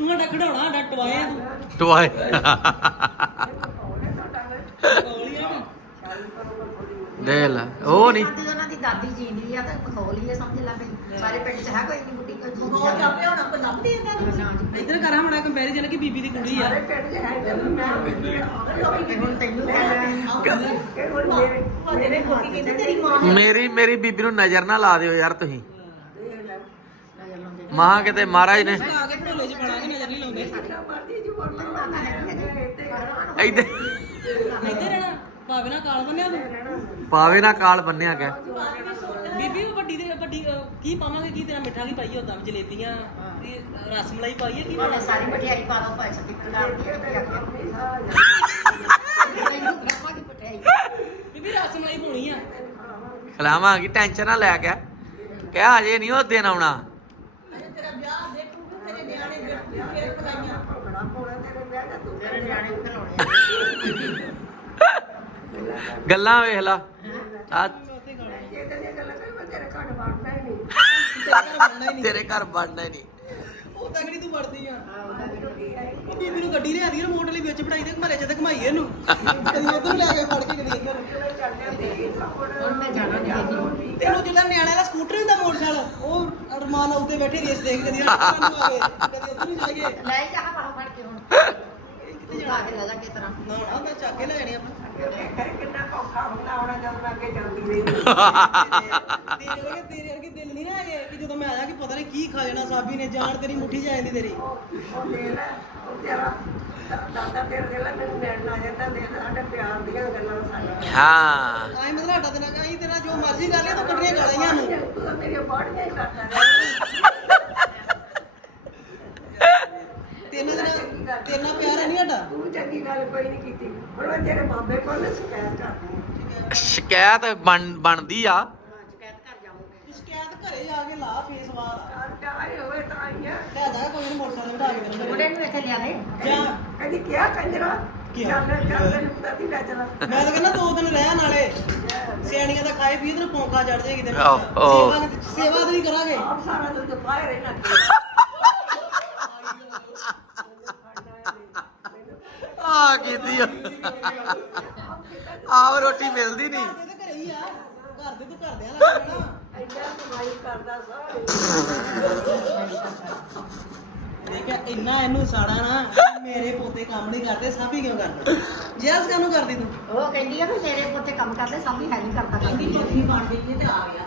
ਤੂੰ ਸਾਡਾ ਖੜਾਉਣਾ ਸਾਡਾ ਟਵਾਏ ਆ ਤੂੰ। ਟਵਾਏ ਆ ਦੇ ਲੈ ਉਹ ਨਹੀਂ। ਉਹਨਾਂ ਦੀ ਦਾਦੀ ਜੀਂਦੀ ਆ ਤਾਂ ਖੋਲੀ ਆ ਸਮਝ ਲੈ। ਬਈ ਸਾਰੇ ਪਿੰਡ 'ਚ ਹੈ ਕੋਈ ਨਹੀਂ ਬੁੱਢੀ ਕੋਈ ਜੀਂਦੀ ਉਹ ਚਾਪੇ ਹੋਣਾ ਕੋ ਲੱਭਦੀ ਇਹਨਾਂ ਨੂੰ? ਇੱਧਰ ਕਰਾਂ ਮੜਾ ਕੰਪੈਰੀਜ਼ਨ ਕਿ ਬੀਬੀ ਦੀ ਕੁੜੀ ਆ। ਪਿੰਡ ਚ ਹੈ ਜਦੋਂ ਮੈਂ ਤੇ ਹੁਣ ਤੈਨੂੰ ਕਹਿੰਦਾ ਕਿ ਹੁਣ ਮੇਰੇ ਭਾਜੇ ਨੇ ਕੋਕੀ ਕਹਿੰਦੇ? ਤੇਰੀ ਮਾਂ ਮੇਰੀ ਮੇਰੀ ਬੀਬੀ ਨੂੰ ਨਜ਼ਰ ਨਾ ਲਾ ਦਿਓ ਯਾਰ ਤੁਸੀਂ। ਮਹਾ ਕਿਤੇ ਮਹਾਰਾਜ ਨੇ ਆ ਕੇ ਭੋਲੇ ਚ ਬਣਾ ਕੇ ਨਜ਼ਰ ਨਹੀਂ ਲਾਉਂਦੇ। ਮਰਦੀ ਜੀ ਵੋਟ ਮਾਤਾ ਹੈਗੀ ਹੈ ਜੀ ਇੱਧਰ। ਇੱਧਰ ਰਹਿਣਾ ਭਾਵੇਂ ਨਾ ਕਾਲ ਬੰਨਿਆ ਤੂੰ। ਪਾਵੇ ਨਾ ਕਾਲ ਬੰਨਿਆ ਗਿਆ ਬੀਬੀ ਉਹ ਵੱਡੀ ਦੇ ਵੱਡੀ ਅਹ, ਕੀ ਪਾਵਾਂਗੇ? ਕੀ ਤੇਰਾ ਮਿੱਠਾ ਕੀ ਪਾਈਏ ਉਦਾਂ ਜਲੇਬੀਆਂ ਇਹ ਰਸ ਮਲਾਈ ਪਾਈਏ ਕੀ? ਉਹਨੇ ਸਾਰੀ ਮਠਿਆਈ ਪਾ ਦੋ ਭਾਈ ਸੱਤੀ ਪ੍ਰਕਾਰ ਦੀ ਹੈ ਤੇ ਬੀਬੀ ਰਸ ਮਲਾਈ ਪਾਉਣੀ ਆ। ਖਿਲਾਵਾਂਗੀ ਟੈਨਸ਼ਨ ਨਾ ਲੈ ਕੇ ਕਿਹਾ ਅਜੇ ਨਹੀਂ ਉਹ ਦਿਨ ਆਉਣਾ। ਤੇਰੇ ਨਿਆਣੇ ਫੇਰ ਪਕਾਈਆਂ ਤੇਰੇ ਨਿਆਣੇ ਵੀ ਖਿਲਾਉਣੇ ਆ। ਗੱਲਾਂ ਵੇਖ ਲਾ। ਆ ਜੇ ਤੇ ਗੱਲ ਕਰ ਮੈਂ ਤੇਰੇ ਘਰ ਵੜਨਾ ਹੀ ਨਹੀਂ। ਤੇਰੇ ਘਰ ਬਣਨਾ ਹੀ ਨਹੀਂ ਤੇਰੇ ਘਰ ਬਣਨਾ ਹੀ ਨਹੀਂ। ਉਹ ਨਹੀਂ ਤੂੰ ਵੜਦੀ ਆ? ਉਹ ਬੀਬੀ ਨੂੰ ਗੱਡੀ ਲਿਆਦੀ ਰਿਮੋਟ ਲਈ ਵਿੱਚ ਬਿਠਾਈ ਦੇ ਘਮਾਰੇ ਚ ਤੇ ਘਮਾਈਏ ਇਹਨੂੰ। ਕਦੀ ਉਧਰ ਲੈ ਕੇ ਫੜ ਕੇ ਕਦੀ ਇੱਧਰ ਤੈਨੂੰ ਜਿਹੜਾ ਨਿਆਣੇ ਵਾਲਾ ਸਕੂਟਰ ਹੁੰਦਾ ਮੋਟਰਸਾਈਕਲ ਉਹ ਅਰਮਾਨ ਉੱਤੇ ਬੈਠੇ ਰੇਸ ਦੇਖ ਕਦੀ ਇੱਧਰ ਨੂੰ ਆ ਗਏ ਕਦੀ ਉੱਧਰ ਨੂੰ ਜਾ ਗਏ। ਲੈ ਜਾ ਬਾਹਰ ਫੜ ਕੇ ਹੁਣ। ਕਿਤੇ ਜਾ ਕੇ ਲੈ ਜਾ ਕੇ ਤਰ੍ਹਾਂ। ਨਾ ਨਾ ਮੈਂ ਚੱਕ ਕੇ ਲੈ ਜਾਣੀ ਆਪਣਾ ਕਿੰਨਾ ਔਖਾ ਹੁੰਦਾ ਹੋਣਾ ਜਦੋਂ ਮੈਂ ਅੱਗੇ ਜਾਂਦੀ ਰਹੀ। ਤੇਰੇ ਵਰਗੇ ਤੇਰੇ ਵਰਗੇ ਦਿਲ ਨਹੀਂ ਨਾ ਹੈਗੇ ਕਿ ਜਦੋਂ ਮੈਂ ਆਇਆ ਕਿ ਪਤਾ ਨਹੀਂ ਕੀ ਖਾ ਜਾਣਾ ਸਾਬੀ ਨੇ ਜਾਨ ਤੇਰੀ ਮੁੱਠੀ ਆ ਜਾਂਦੀ ਤੇਰੀ। ਉਹ ਦੇ ਲੈ ਉਹ ਤੇਰਾ ਦਾਦਾ ਤੇਰੇ ਦੇ ਲੈ ਮੈਨੂੰ ਮਿਲਣ ਆ ਜਾਂਦਾ ਦੇ ਲੈ ਸਾਡੇ ਪਿਆਰ ਦੀਆਂ ਗੱਲਾਂ ਸਾਰੀਆਂ। ਹਾਂ। ਆਈ ਮਤਲਬ ਸਾਡਾ ਤੇ ਨਾ ਕਹੀਂ ਤੇਰਾ ਜੋ ਮਰਜ਼ੀ ਕਰ ਲੈ ਤੂੰ ਕੱਢੀਆਂ ਗਾਲੀਆਂ ਨੂੰ ਤੂੰ ਤਾਂ ਮੇਰੀਆਂ ਬਾੜੀਆਂ ਹੀ ਕਰਦਾ ਰਿਹਾ ਤੇਨਾਂ ਤੇਰਾ ਤੇਨਾਂ ਪਿਆਰ ਹੈ ਨਹੀਂ ਸਾਡਾ ਤੂੰ ਚੰਗੀ ਗੱਲ ਕੋਈ ਨਹੀਂ ਕੀਤੀ। ਹੁਣ ਮੈਂ ਤੇਰੇ ਬਾਬੇ ਕੋਲ ਨਾ ਸ਼ਿਕਾਇਤ ਕਰ ਸ਼ਿਕਾਇਤ ਬਣ ਬਣਦੀ ਆ। ਸ਼ਿਕਾਇਤ ਕਰ ਜਾਵਾਂਗੇ। ਸ਼ਿਕਾਇਤ ਘਰੇ ਜਾ ਕੇ ਲਾ ਫੇਸ ਕਰ ਆਏ ਹੋਵੇ ਤਾਂ ਆਈਆਂ ਲੈ ਜਾ ਕੋਈ ਨਹੀਂ ਮੋਟਰਸਾਈਕਲ ਬਿਠਾ ਕੇ ਮੁੰਡੇ ਨੂੰ ਇੱਥੇ ਲਿਆ ਦੇ ਜਾ। ਕਦੀ ਕਿਹਾ ਕੰਜਰਾ? ਕਿਹਾ? ਚੱਲ ਚੱਲ ਤੈਨੂੰ ਪਤਾ ਨਹੀਂ ਲੈ ਚਲਾ। ਮੈਂ ਤਾਂ ਕਹਿੰਦਾ ਦੋ ਦਿਨ ਰਹਿ ਨਾਲੇ ਸਿਆਣੀਆਂ ਦਾ ਖਾਏ ਪੀਏ ਤੇ ਪੌਂਕਾ ਚੜ ਜਾਏਗੀ ਤੈਨੂੰ ਆਹੋ, ਆਹੋ। ਸੇਵਾ ਸੇਵਾ ਤਾਂ ਨਹੀਂ ਕਰਾਂਗੇ। ਆਪ ਸਾਰਾ ਦਿਨ ਤੇ ਪਾਏ ਰਹਿਣਾ। ਆ ਕੀਤੀ ਆ। ਆਹ ਰੋਟੀ ਮਿਲਦੀ ਨਹੀਂ। ਘਰ ਦੇ ਤਾਂ ਘਰੇ ਹੀ ਆ। ਘਰ ਦੇ ਤੂੰ ਘਰਦਿਆਂ ਨਾਲ ਰਹਿਣਾ। ਇੰਨਾ ਕਮਾਈ ਕਰਦਾ ਸਾਰੇ। ਦੇਖਿਆ ਇੰਨਾ ਇਹਨੂੰ ਸਾੜਾ ਨਾ ਮੇਰੇ ਪੋਤੇ ਕੰਮ ਨਹੀਂ ਕਰਦੇ ਸਭ ਹੀ ਕਿਉਂ ਕਰਦਾ? ਜੈਸ ਕਾਨੂੰ ਕਰਦੀ ਤੂੰ। ਉਹ ਕਹਿੰਦੀ ਆ ਵੀ ਮੇਰੇ ਪੁੱਤੇ ਕੰਮ ਕਰਦੇ ਸਭ ਹੀ ਹੈ ਨਹੀਂ ਕਰਦਾ। ਕਹਿੰਦੀ ਚੌਥੀ ਬਣ ਗਈ ਤੇ ਆ ਗਿਆ।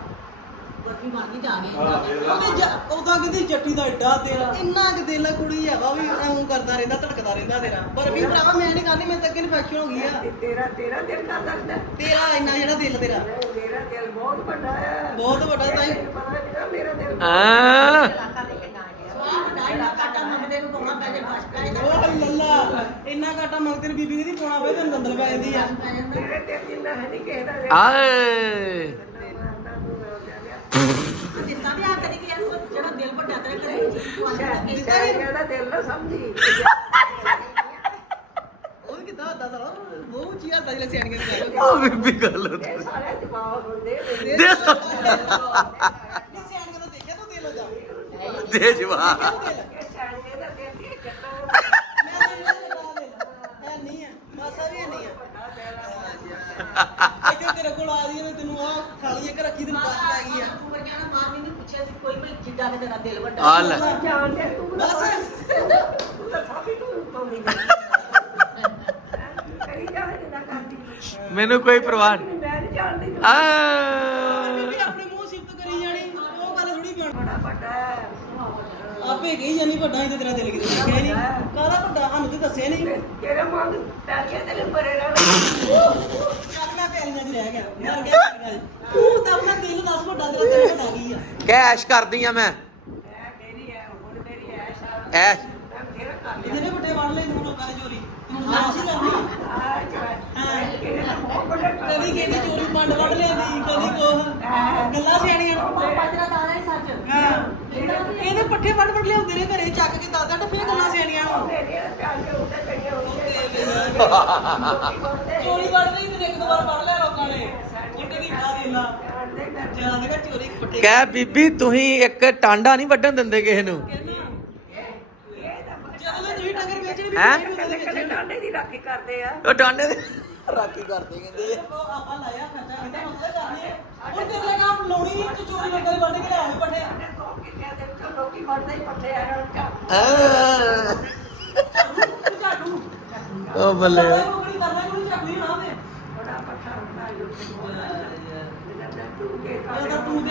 ਆ। ਗਿਆ ਉਹਦੇ ਜ- ਉਹ ਤਾਂ ਕਹਿੰਦੀ ਜੱਟੀ ਦਾ ਐਡਾ ਤੇਰਾ। ਇੰਨਾ ਕਿ ਦਿਲ ਕੁੜੀ ਹੈਗਾ ਵੀ ਐਂ ਕਰਦਾ ਰਹਿੰਦਾ ਧੜਕਦਾ ਰਹਿੰਦਾ ਤੇਰਾ। ਪਰ ਵੀ ਭਰਾਵਾ ਮੈਂ ਨਹੀਂ ਕਰਨੀ ਮੇਰੇ ਤੱਕ ਇਨਫੈਕਸ਼ਨ ਹੋ ਗਈ ਆ। ਤੇਰਾ ਤੇਰਾ ਦਿਲ ਕਰਦਾ ਹੁੰਦਾ ਤੇਰਾ ਇੰਨਾ ਜਿਹੜਾ ਦਿਲ ਤੇਰਾ। ਮੇਰਾ ਦਿਲ ਬਹੁਤ ਵੱਡਾ ਹੈ ਬਹੁਤ ਵੱਡਾ ਤਾਂ ਹੀ। ਮੇਰਾ ਦਿਲ ਆ। ਇਲਾਕਾ ਦੇ ਕੇ ਨਾ ਗਿਆ ਢਾਈ ਲੱਖ ਆਟਾ ਮੰਗਦੇ ਨੂੰ ਇੰਨਾ ਤੇਰੀ ਬੀਬੀ ਦੀ ਪਾਉਣਾ ਪਏ ਤੈਨੂੰ ਦੰਦਲ ਪੈ ਜਾਂਦੀ ਆ। ਮੇਰੇ ਦਿਲ ਜਿੰਨਾ ਹੈ ਨਹੀਂ ਕਿਸੇ ਦਾ। ਆਏ। ਦਿੱਤਾ ਵੀ ਆ ਕਰੀ ਕਿ ਜਿਹੜਾ ਦਿਲ ਵੱਡਾ ਤੇਰੇ ਘਰੇ ਸ਼ਾਇਦ ਦਾ ਦਿਲ ਨਾ ਸਮਝੀ। ਉਹ ਕਿਦਾਂ ਹੱਦਾ ਸਾਲਾ? ਉਹ ਉੱਚੀ ਹੱਦਾ ਜਿਹੜਾ ਸਿਆਣੀਆਂ ਦੀ ਗੱਲ। ਉਹ ਬੀਬੀ ਗੱਲ ਇਹ ਸਾਰੇ ਜਵਾਬ ਹੁੰਦੇ ਨੇ। ਨਹੀਂ ਸਿਆਣੀਆਂ ਦਾ ਦੇਖਿਆ ਤੂੰ ਦਿਲ ਉਹਦਾ? ਦੇ ਜਵਾਬ। ਜਾ ਮੈਨੂੰ ਕੋਈ ਪਰਵਾਹ ਨਹੀਂ ਆਪੇ ਗਈ ਜਾਨੀ ਵੱਡਾ ਹੀ ਤੇਰਾ ਦਿਲ ਕਿਤੇ ਲੱਗਿਆ ਨਹੀਂ। ਕਾਹਦਾ ਵੱਡਾ ਸਾਨੂੰ ਤੇ ਦੱਸਿਆ ਨਹੀਂ। ਤੇਰਾ ਮੰਗ ਪੈਸੇ ਤੇ ਬਰੇ ਰਹਿਣਾ। ਰਹਿ ਗਿਆ ਮਰ ਗਿਆ ਤੂੰ ਤਾਂ ਆਪਣਾ ਦਿਲ ਆ ਕੈਸ਼ ਕਰਦੀ ਆ ਮੈਂ। ਮੈਂ ਮੇਰੀ ਹੈ ਹੁਣ ਮੇਰੀ ਹੈ ਸ਼ਾਮ ਐਸ਼। ਮੈਂ ਤੇਰਾ ਕਰ ਇਹਦੇ ਵੱਡੇ ਵੜ ਲੈ ਤੂੰ ਲੋਕਾਂ ਦੀ ਚੋਰੀ ਤੂੰ ਨਾਸ਼ ਹੀ। ਕਰਨੀ ਆ ਚੜਾ ਬਹੁਤ ਵੱਡਾ ਕਰ ਕਦੀ ਕਹਿੰਦੀ ਚੋਰੀ ਪੰਡ ਵੜ ਲਿਆਂਦੀ ਕਦੀ ਕੋਹ ਗੱਲਾਂ ਸਿਆਣੀਆਂ ਪਾਪਾ ਤੇਰਾ ਦਾਦਾ ਹੀ ਸੱਚ ਹਾਂ ਇਹਦੇ ਪੱਠੇ ਵੱਡ ਵੱਡ ਲਿਆਉਂਦੇ ਨੇ ਘਰੇ ਚੱਕ ਕੇ ਦਾਦਾ ਟੱਫੇ ਗੱਲਾਂ ਸਿਆਣੀਆਂ ਨੂੰ ਮੇਰੇ ਪਿਆਰ ਦੇ ਉੱਤੇ ਪਈਆਂ ਹੋਈਆਂ ਚੋਰੀ ਵੜ ਰਹੀ ਤੇ ਇੱਕ ਦੋ ਵਾਰ ਫੜ ਲਿਆ ਲੋਕਾਂ ਨੇ। ਮੁੰਡੇ ਦੀ ਖਾ ਦੇ ਲਾ ਜਾਦੇਗਾ ਚੋਰੀ ਪੱਠੇ ਕਹਿ ਬੀਬੀ ਤੁਸੀਂ ਇੱਕ ਟਾਂਡਾ ਨਹੀਂ ਵੱਢਣ ਦਿੰਦੇ ਕਿਸੇ ਨੂੰ। ਵੇਚਣੀ ਵੀ ਹੈਂ? ਡਾਂਡੇ ਦੀ ਰਾਖੀ ਕਰਦੇ ਆ। ਉਹ ਟਾਂਡੇ ਦੇ ਰਾਖੀ ਕਰਦੇ ਕਹਿੰਦੇ। ਆ। ਉਹ ਆਪਾਂ ਲਾਇਆ ਖਰਚਾ ਇਹਦਾ ਮਤਲਬ ਕਰਨੀ ਹੈ ਹੁਣ ਤੇਰੇ ਲਈ ਕੰਮ ਲਾਉਣੀ ਨਹੀਂ ਤੂੰ ਚੋਰੀ ਲੋਕਾਂ ਦੀ ਵੱਢ ਕੇ ਲਿਆਉਣੀ ਪੱਠੇ। ਸੌ ਕਿੱਲਿਆਂ ਦੇ ਵਿੱਚੋਂ ਲੋਕੀ ਵੜਦੇ ਹੀ ਪੱਠੇ ਆ ਰਲ ਕਾ ਆ ਤੂੰ ਝਾਟੂ ਉਹ ਬੱਲੇ ਕੋਈ ਕੋਈ ਕਰਨਾ ਕੋਈ ਝਾਟੂ ਹੀ ਨਾ ਦੇ ਬੜਾ ਪੱਠਾ ਹੁੰਦਾ ਤੂੰ ਕੇ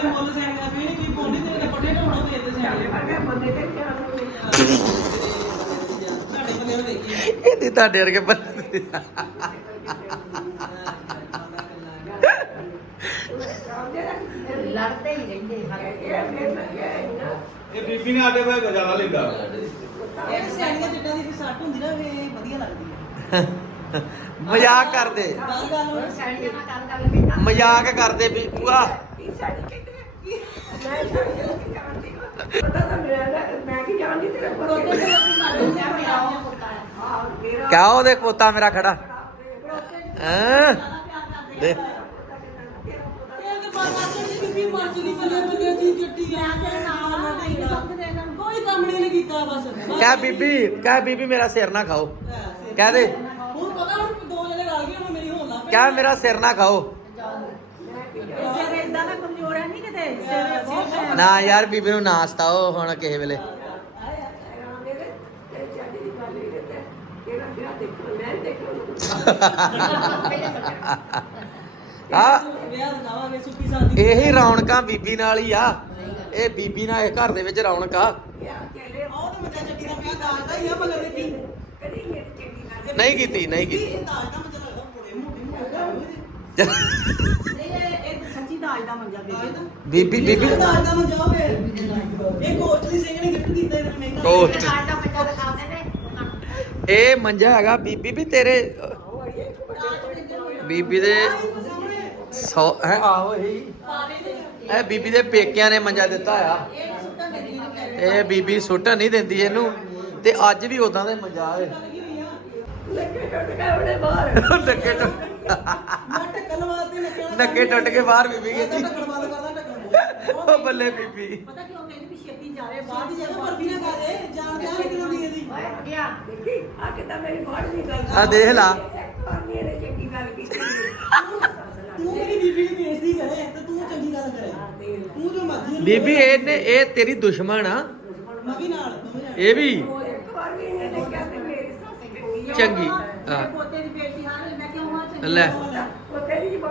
ਕੀ ਨੇ ਪੱਠੇ ਢੋਣਾ ਅਗੇ ਬੰਦੇ ਤੇ ਬੰਦੇ ਨੂੰ ਇਹਦੀ ਤੁਹਾਡੇ ਵਰਗੇ ਬੰਦੇ ਲੜਦੇ ਹੀ ਰਹਿੰਦੇ ਇਹ ਬੀਬੀ ਨੇ ਆਡੇ ਭਾਈ ਬਜਾਲਾ ਲੈਂਦਾ ਇਹ ਸੈਣੀਆਂ ਜਿੱਦਾਂ ਦੀ ਸੱਟ ਹੁੰਦੀ ਨਾ ਇਹ ਵਧੀਆ ਲੱਗਦੀ ਹੈ ਮਜ਼ਾਕ ਕਰਦੇ। ਗੱਲ ਗੱਲ ਨਾਲ ਗੱਲ ਮਜ਼ਾਕ ਕਰਦੇ ਵੀ ਸਾਡੀ ਕਿਆ ਉਹਦੇ ਪੋਤਾ ਮੇਰਾ ਖੜਾ? ਹੈਂ? ਦੇ ਕੀਤਾ ਕਹਿ ਬੀਬੀ ਕਹਿ ਬੀਬੀ ਮੇਰਾ ਸਿਰ ਨਾ ਖਾਓ। ਕਹਿ ਦੇ। ਹੁਣ ਪਤਾ ਹੁਣ ਦੋ ਜਣੇ ਰਲ ਗਏ ਹੁਣ ਮੇਰੀ ਹੋਣ ਲੱਗ ਪਈ। ਕਹਿ ਮੇਰਾ ਸਿਰ ਨਾ ਖਾਓ। ਸਿਰ ਇਦਾਂ ਦਾ ਕਮਜ਼ੋਰ ਹੈ ਨਹੀਂ ਕਿਤੇ? ਸਿਰ ਬਹੁਤ ਨਾ ਯਾਰ ਬੀਬੀ ਨੂੰ ਨਾਸਤਾ ਉਹ ਹੁਣ ਕਿਸੇ ਵੇਲੇ। ਆ ਇਹੀ ਰੌਣਕਾਂ ਬੀਬੀ ਨਾਲ ਹੀ ਆ। ਇਹ ਬੀਬੀ ਨਾਲ ਇਹ ਘਰ ਦੇ ਵਿੱਚ ਰੌਣਕ ਆ। ਨਹੀਂ ਕੀਤੀ ਨਹੀਂ ਕੀਤੀ। ਦਾਜ ਦਾ ਮੰਜਾ ਦਾਜ ਦਾ? ਬੀਬੀ ਬੀਬੀ ਦਾਜ ਦਾ ਮੱਚਾ ਹੋਵੇ ਇਹ ਕੋਚ ਦੀ ਸਿੰਘ ਨੇ ਗਿਫਟ ਕੀਤਾ ਇਹਨਾਂ ਨੂੰ ਮਹਿੰਗਾ ਕੋਚ ਦਾਜ ਦਾ ਬੱਚਾ ਦਿਖਾਉਂਦੇ ਨੇ। ਇਹ ਮੰਜਾ ਹੈਗਾ। ਬੀਬੀ ਵੀ ਤੇਰੇ ਬੀਬੀ ਦੇ ਸੌ ਹੈ? ਆਹੋ ਇਹੀ। ਇਹ ਬੀਬੀ ਦੇ ਪੇਕਿਆਂ ਨੇ ਮੰਜਾ ਦਿੱਤਾ ਆ। ਇਹ ਬੀਬੀ ਸੁੱਟ ਨਹੀਂ ਦਿੰਦੀ ਇਹਨੂੰ। ਤੇ ਅੱਜ ਵੀ ਉਦਾਂ ਦਾ ਹੀ ਮੰਜਾ ਹੈ। ਲੱਗੇ ਟੁੱਟ ਗਏ ਉਹਨੇ ਬਾਹਰ। ਨੱਕੇ ਟੁੱਟ ਮੈਂ ਟੱਕਣ ਵਾਸਤੇ ਲੱਗਿਆ ਨੱਕੇ ਟੁੱਟ ਕੇ ਬਾਹਰ ਬੀਬੀ ਗਈ ਟੱਕਣ ਬੰਦ ਕਰਦਾ ਟੱਕਣ ਉਹ ਬੱਲੇ ਬੀਬੀ। ਪਤਾ ਕਿਉਂ ਕਹਿੰਦੀ ਵੀ ਛੇਤੀ ਜਾਵੇ ਬਾਹਰ ਬਾਦੀ ਜਗ੍ਹਾ ਬਰਫੀ ਨਾ ਖਾ ਦੇ ਜਾਣ ਜਾਣ ਹੁੰਦੀ ਇਹਦੀ ਓਏ ਗਿਆ ਦੇਖੀ ਆ ਕਿਦਾਂ ਮੇਰੀ ਬਾੜ ਦੀ ਗੱਲ ਆ ਦੇਖ ਲਾ। ਨਹੀਂ ਇਹਨੇ ਚੰਗੀ ਗੱਲ ਕੀਤੀ ਤੂੰ ਮੇਰੀ ਬੀਬੀ ਨੂੰ ਬੇਇੱਜ਼ਤੀ ਕਰੇ ਤੇ ਤੂੰ ਚੰਗੀ ਗੱਲ ਕਰੇ। ਤੂੰ ਜੋ ਮਰਜ਼ੀ ਬੀਬੀ ਇਹਨੇ ਇਹ ਤੇਰੀ ਦੁਸ਼ਮਣ ਆ। ਮੈਂ ਵੀ ਨਾਲ। ਇਹ ਵੀ। ਇੱਕ ਵਾਰ ਵੀ ਇਹਨੇ ਦੇਖਿਆ ਤੇ ਮੇਰੀ ਸੱਸ ਚੰਗੀ। ਮੇਰੇ ਪੋਤੇ ਦੀ ਬੇਟੀ ਹਾਂ ਮੈਂ ਕਿਉਂ ਹਾਂ ਚੰਗੀ ਲੈ।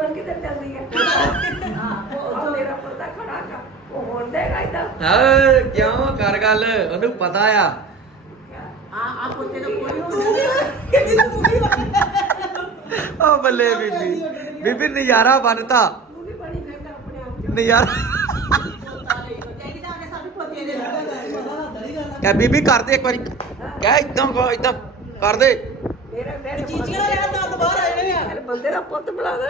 ਜ਼ਬਾਨ ਕਿੱਧਰ ਚੱਲਦੀ ਹੈ ਹਾਂ ਉਹ ਮੇਰਾ ਪੁੱਤਾ ਖੜਾ ਕਾ ਉਹ ਹੁਣ ਦੇਗਾ ਇਦਾਂ। ਹਾਂ ਕਿਉਂ? ਕਰ ਗੱਲ। ਉਹਨੂੰ ਪਤਾ ਆ। ਆ ਆ ਪੋਤੇ ਦਾ ਕੋਈ ਤੂੰ ਵੀ ਤੂੰ ਵੀ ਉਹ ਬੱਲੇ ਬੀਬੀ। ਬੀਬੀ ਨਜ਼ਾਰਾ ਬਣਤਾ। ਤੂੰ ਵੀ ਬਣੀ ਫਿਰਦਾ ਆਪਣੇ ਆਪ ਚ। ਨਜ਼ਾਰਾ। ਚਾਹੀਦੀ ਆਪਣੇ ਸਾਡੇ ਪੋਤੇ ਦੇ ਕਹਿ ਬੀਬੀ ਕਰ ਦੇ ਇੱਕ ਵਾਰੀ। ਕਹਿ ਇਦਾਂ ਇਦਾਂ। ਕਰ ਦੇ। ਮੇਰੇ ਮੇਰੇ ਚੀਚੀਆਂ ਦਾ ਰਹਿਣ ਦੰਦ ਬਾਹਰ ਆ ਜਾਣੇ ਆ। ਮੇਰੇ ਬੰਦੇ ਦਾ ਪੁੱਤ ਬੁਲਾਦਾ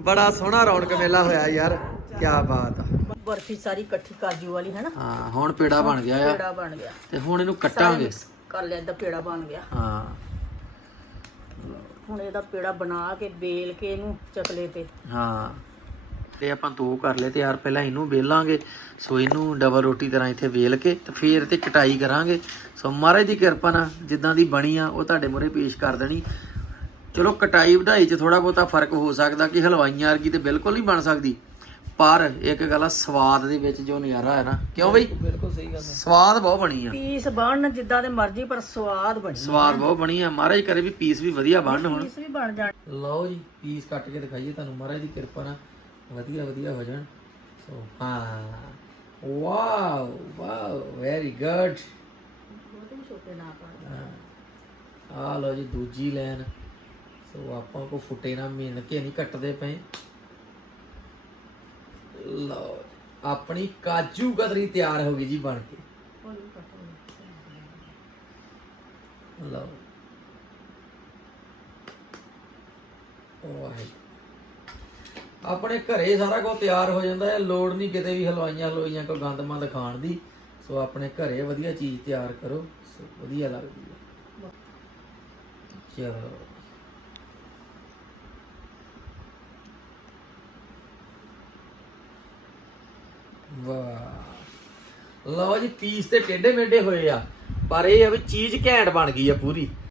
ਬੜਾ ਸੋਹਣਾ ਰੌਣਕ ਮੇਲਾ ਹੋਇਆ ਯਾਰ ਕੀ ਬਾਤ ਆ। ਬਰਫੀ ਸਾਰੀ ਇਕੱਠੀ ਕਾਜੂ ਵਾਲੀ ਹੈ ਨਾ ਹਾਂ ਹੁਣ ਪੇੜਾ ਬਣ ਗਿਆ ਆ। ਪੇੜਾ ਬਣ ਗਿਆ। ਤੇ ਹੁਣ ਇਹਨੂੰ ਕੱਟਾਂਗੇ। ਕਰ ਲਿਆ ਇਹਦਾ ਪੇੜਾ ਬਣ ਗਿਆ। ਹਾਂ। ਹੁਣ ਇਹਦਾ ਪੇੜਾ ਬਣਾ ਕੇ ਬੇਲ ਕੇ ਇਹਨੂੰ ਚਕਲੇ ਤੇ। ਹਾਂ। ਤੇ ਆਪਾਂ ਦੋ ਕਰ ਲਏ ਤੇ ਯਾਰ ਪਹਿਲਾਂ ਇਹਨੂੰ ਵੇਲਾਂਗੇ। ਸੋ ਇਹਨੂੰ ਡਬਲ ਰੋਟੀ ਤਰ੍ਹਾਂ ਇੱਥੇ ਵੇਲ ਕੇ ਤੇ ਫੇਰ ਤੇ ਕਟਾਈ ਕਰਾਂਗੇ। ਸੋ ਮਹਾਰਾਜ ਦੀ ਕਿਰਪਾ ਨਾਲ ਜਿੱਦਾਂ ਦੀ ਬਣੀ ਆ ਉਹ ਤੁਹਾਡੇ ਮੂਹਰੇ ਪੇਸ਼ ਕਰ ਦੇਣੀ। ਚਲੋ ਕਟਾਈ ਵਧਾਈ 'ਚ ਥੋੜਾ ਬਹੁਤਾ ਫ਼ਰਕ ਹੋ ਸਕਦਾ ਕਿ ਹਲਵਾਈਆਂ ਵਰਗੀ ਤੇ ਬਿਲਕੁਲ ਨਹੀਂ ਬਣ ਸਕਦੀ। ਪਰ ਇੱਕ ਗੱਲ ਆ ਸਵਾਦ ਦੇ ਵਿੱਚ ਜੋ ਨਜ਼ਾਰਾ ਹੈ ਨਾ ਕਿਉਂ ਬਈ? ਬਿਲਕੁਲ ਸਹੀ ਗੱਲ ਸਵਾਦ ਬਹੁਤ ਬਣੀ ਆ। ਪੀਸ ਬਣਨ ਜਿੱਦਾਂ ਦੇ ਮਰਜ਼ੀ ਪਰ ਸਵਾਦ ਬਣੀ ਸਵਾਦ ਬਹੁਤ ਬਣੀ ਆ। ਮਹਾਰਾਜ ਕਰੇ ਵੀ ਪੀਸ ਵੀ ਵਧੀਆ ਬਣਨ ਹੁਣ। ਪੀਸ ਵੀ ਬਣ ਜਾਣ। ਲਓ ਜੀ ਪੀਸ ਕੱਟ ਕੇ ਦਿਖਾਈਏ ਤੁਹਾਨੂੰ। ਮਹਾਰਾਜ ਦੀ ਕਿਰਪਾ ਨਾਲ ਵਧੀਆ ਵਧੀਆ ਹੋ ਜਾਣ ਸੋ ਹਾਂ। ਵਾਓ ਵਾਓ ਵੈਰੀ ਗੁੱਡ ਆ ਲਓ ਜੀ ਦੂਜੀ ਲਾਈਨ। ਸੋ ਆਪਾਂ ਕੋ ਫੁੱਟੇ ਨਾ ਮਿਣ ਕੇ ਨਹੀਂ ਕੱਟਦੇ ਪਏ। ਲਓ, ਆਪਣੀ ਕਾਜੂ ਕਤਰੀ ਤਿਆਰ ਹੋ ਗਈ ਜੀ ਬਣ ਕੇ। ਲਓ। ਵਾਹਿਗੁਰੂ। ਆਪਣੇ ਘਰੇ ਸਾਰਾ ਕੁਝ ਤਿਆਰ ਹੋ ਜਾਂਦਾ ਹੈ, ਲੋੜ ਨਹੀਂ ਕਿਤੇ ਵੀ ਹਲਵਾਈਆਂ ਹਲਵਾਈਆਂ ਕੋ ਗੰਦਮੰਦ ਖਾਣ ਦੀ। ਸੋ ਆਪਣੇ ਘਰੇ ਵਧੀਆ ਚੀਜ਼ ਤਿਆਰ ਕਰੋ, ਸੋ ਵਧੀਆ ਲੱਗਦੀ ਹੈ। ਚਲੋ। ਵਾਹ। ਲਓ ਜੀ, ਪੀਸ ਤੇ ਟੇਢੇ ਮੇਢੇ ਹੋਏ ਆ, ਪਰ ਇਹ ਆ ਵੀ ਚੀਜ਼ ਘੈਂਟ ਬਣ ਗਈ ਆ ਪੂਰੀ।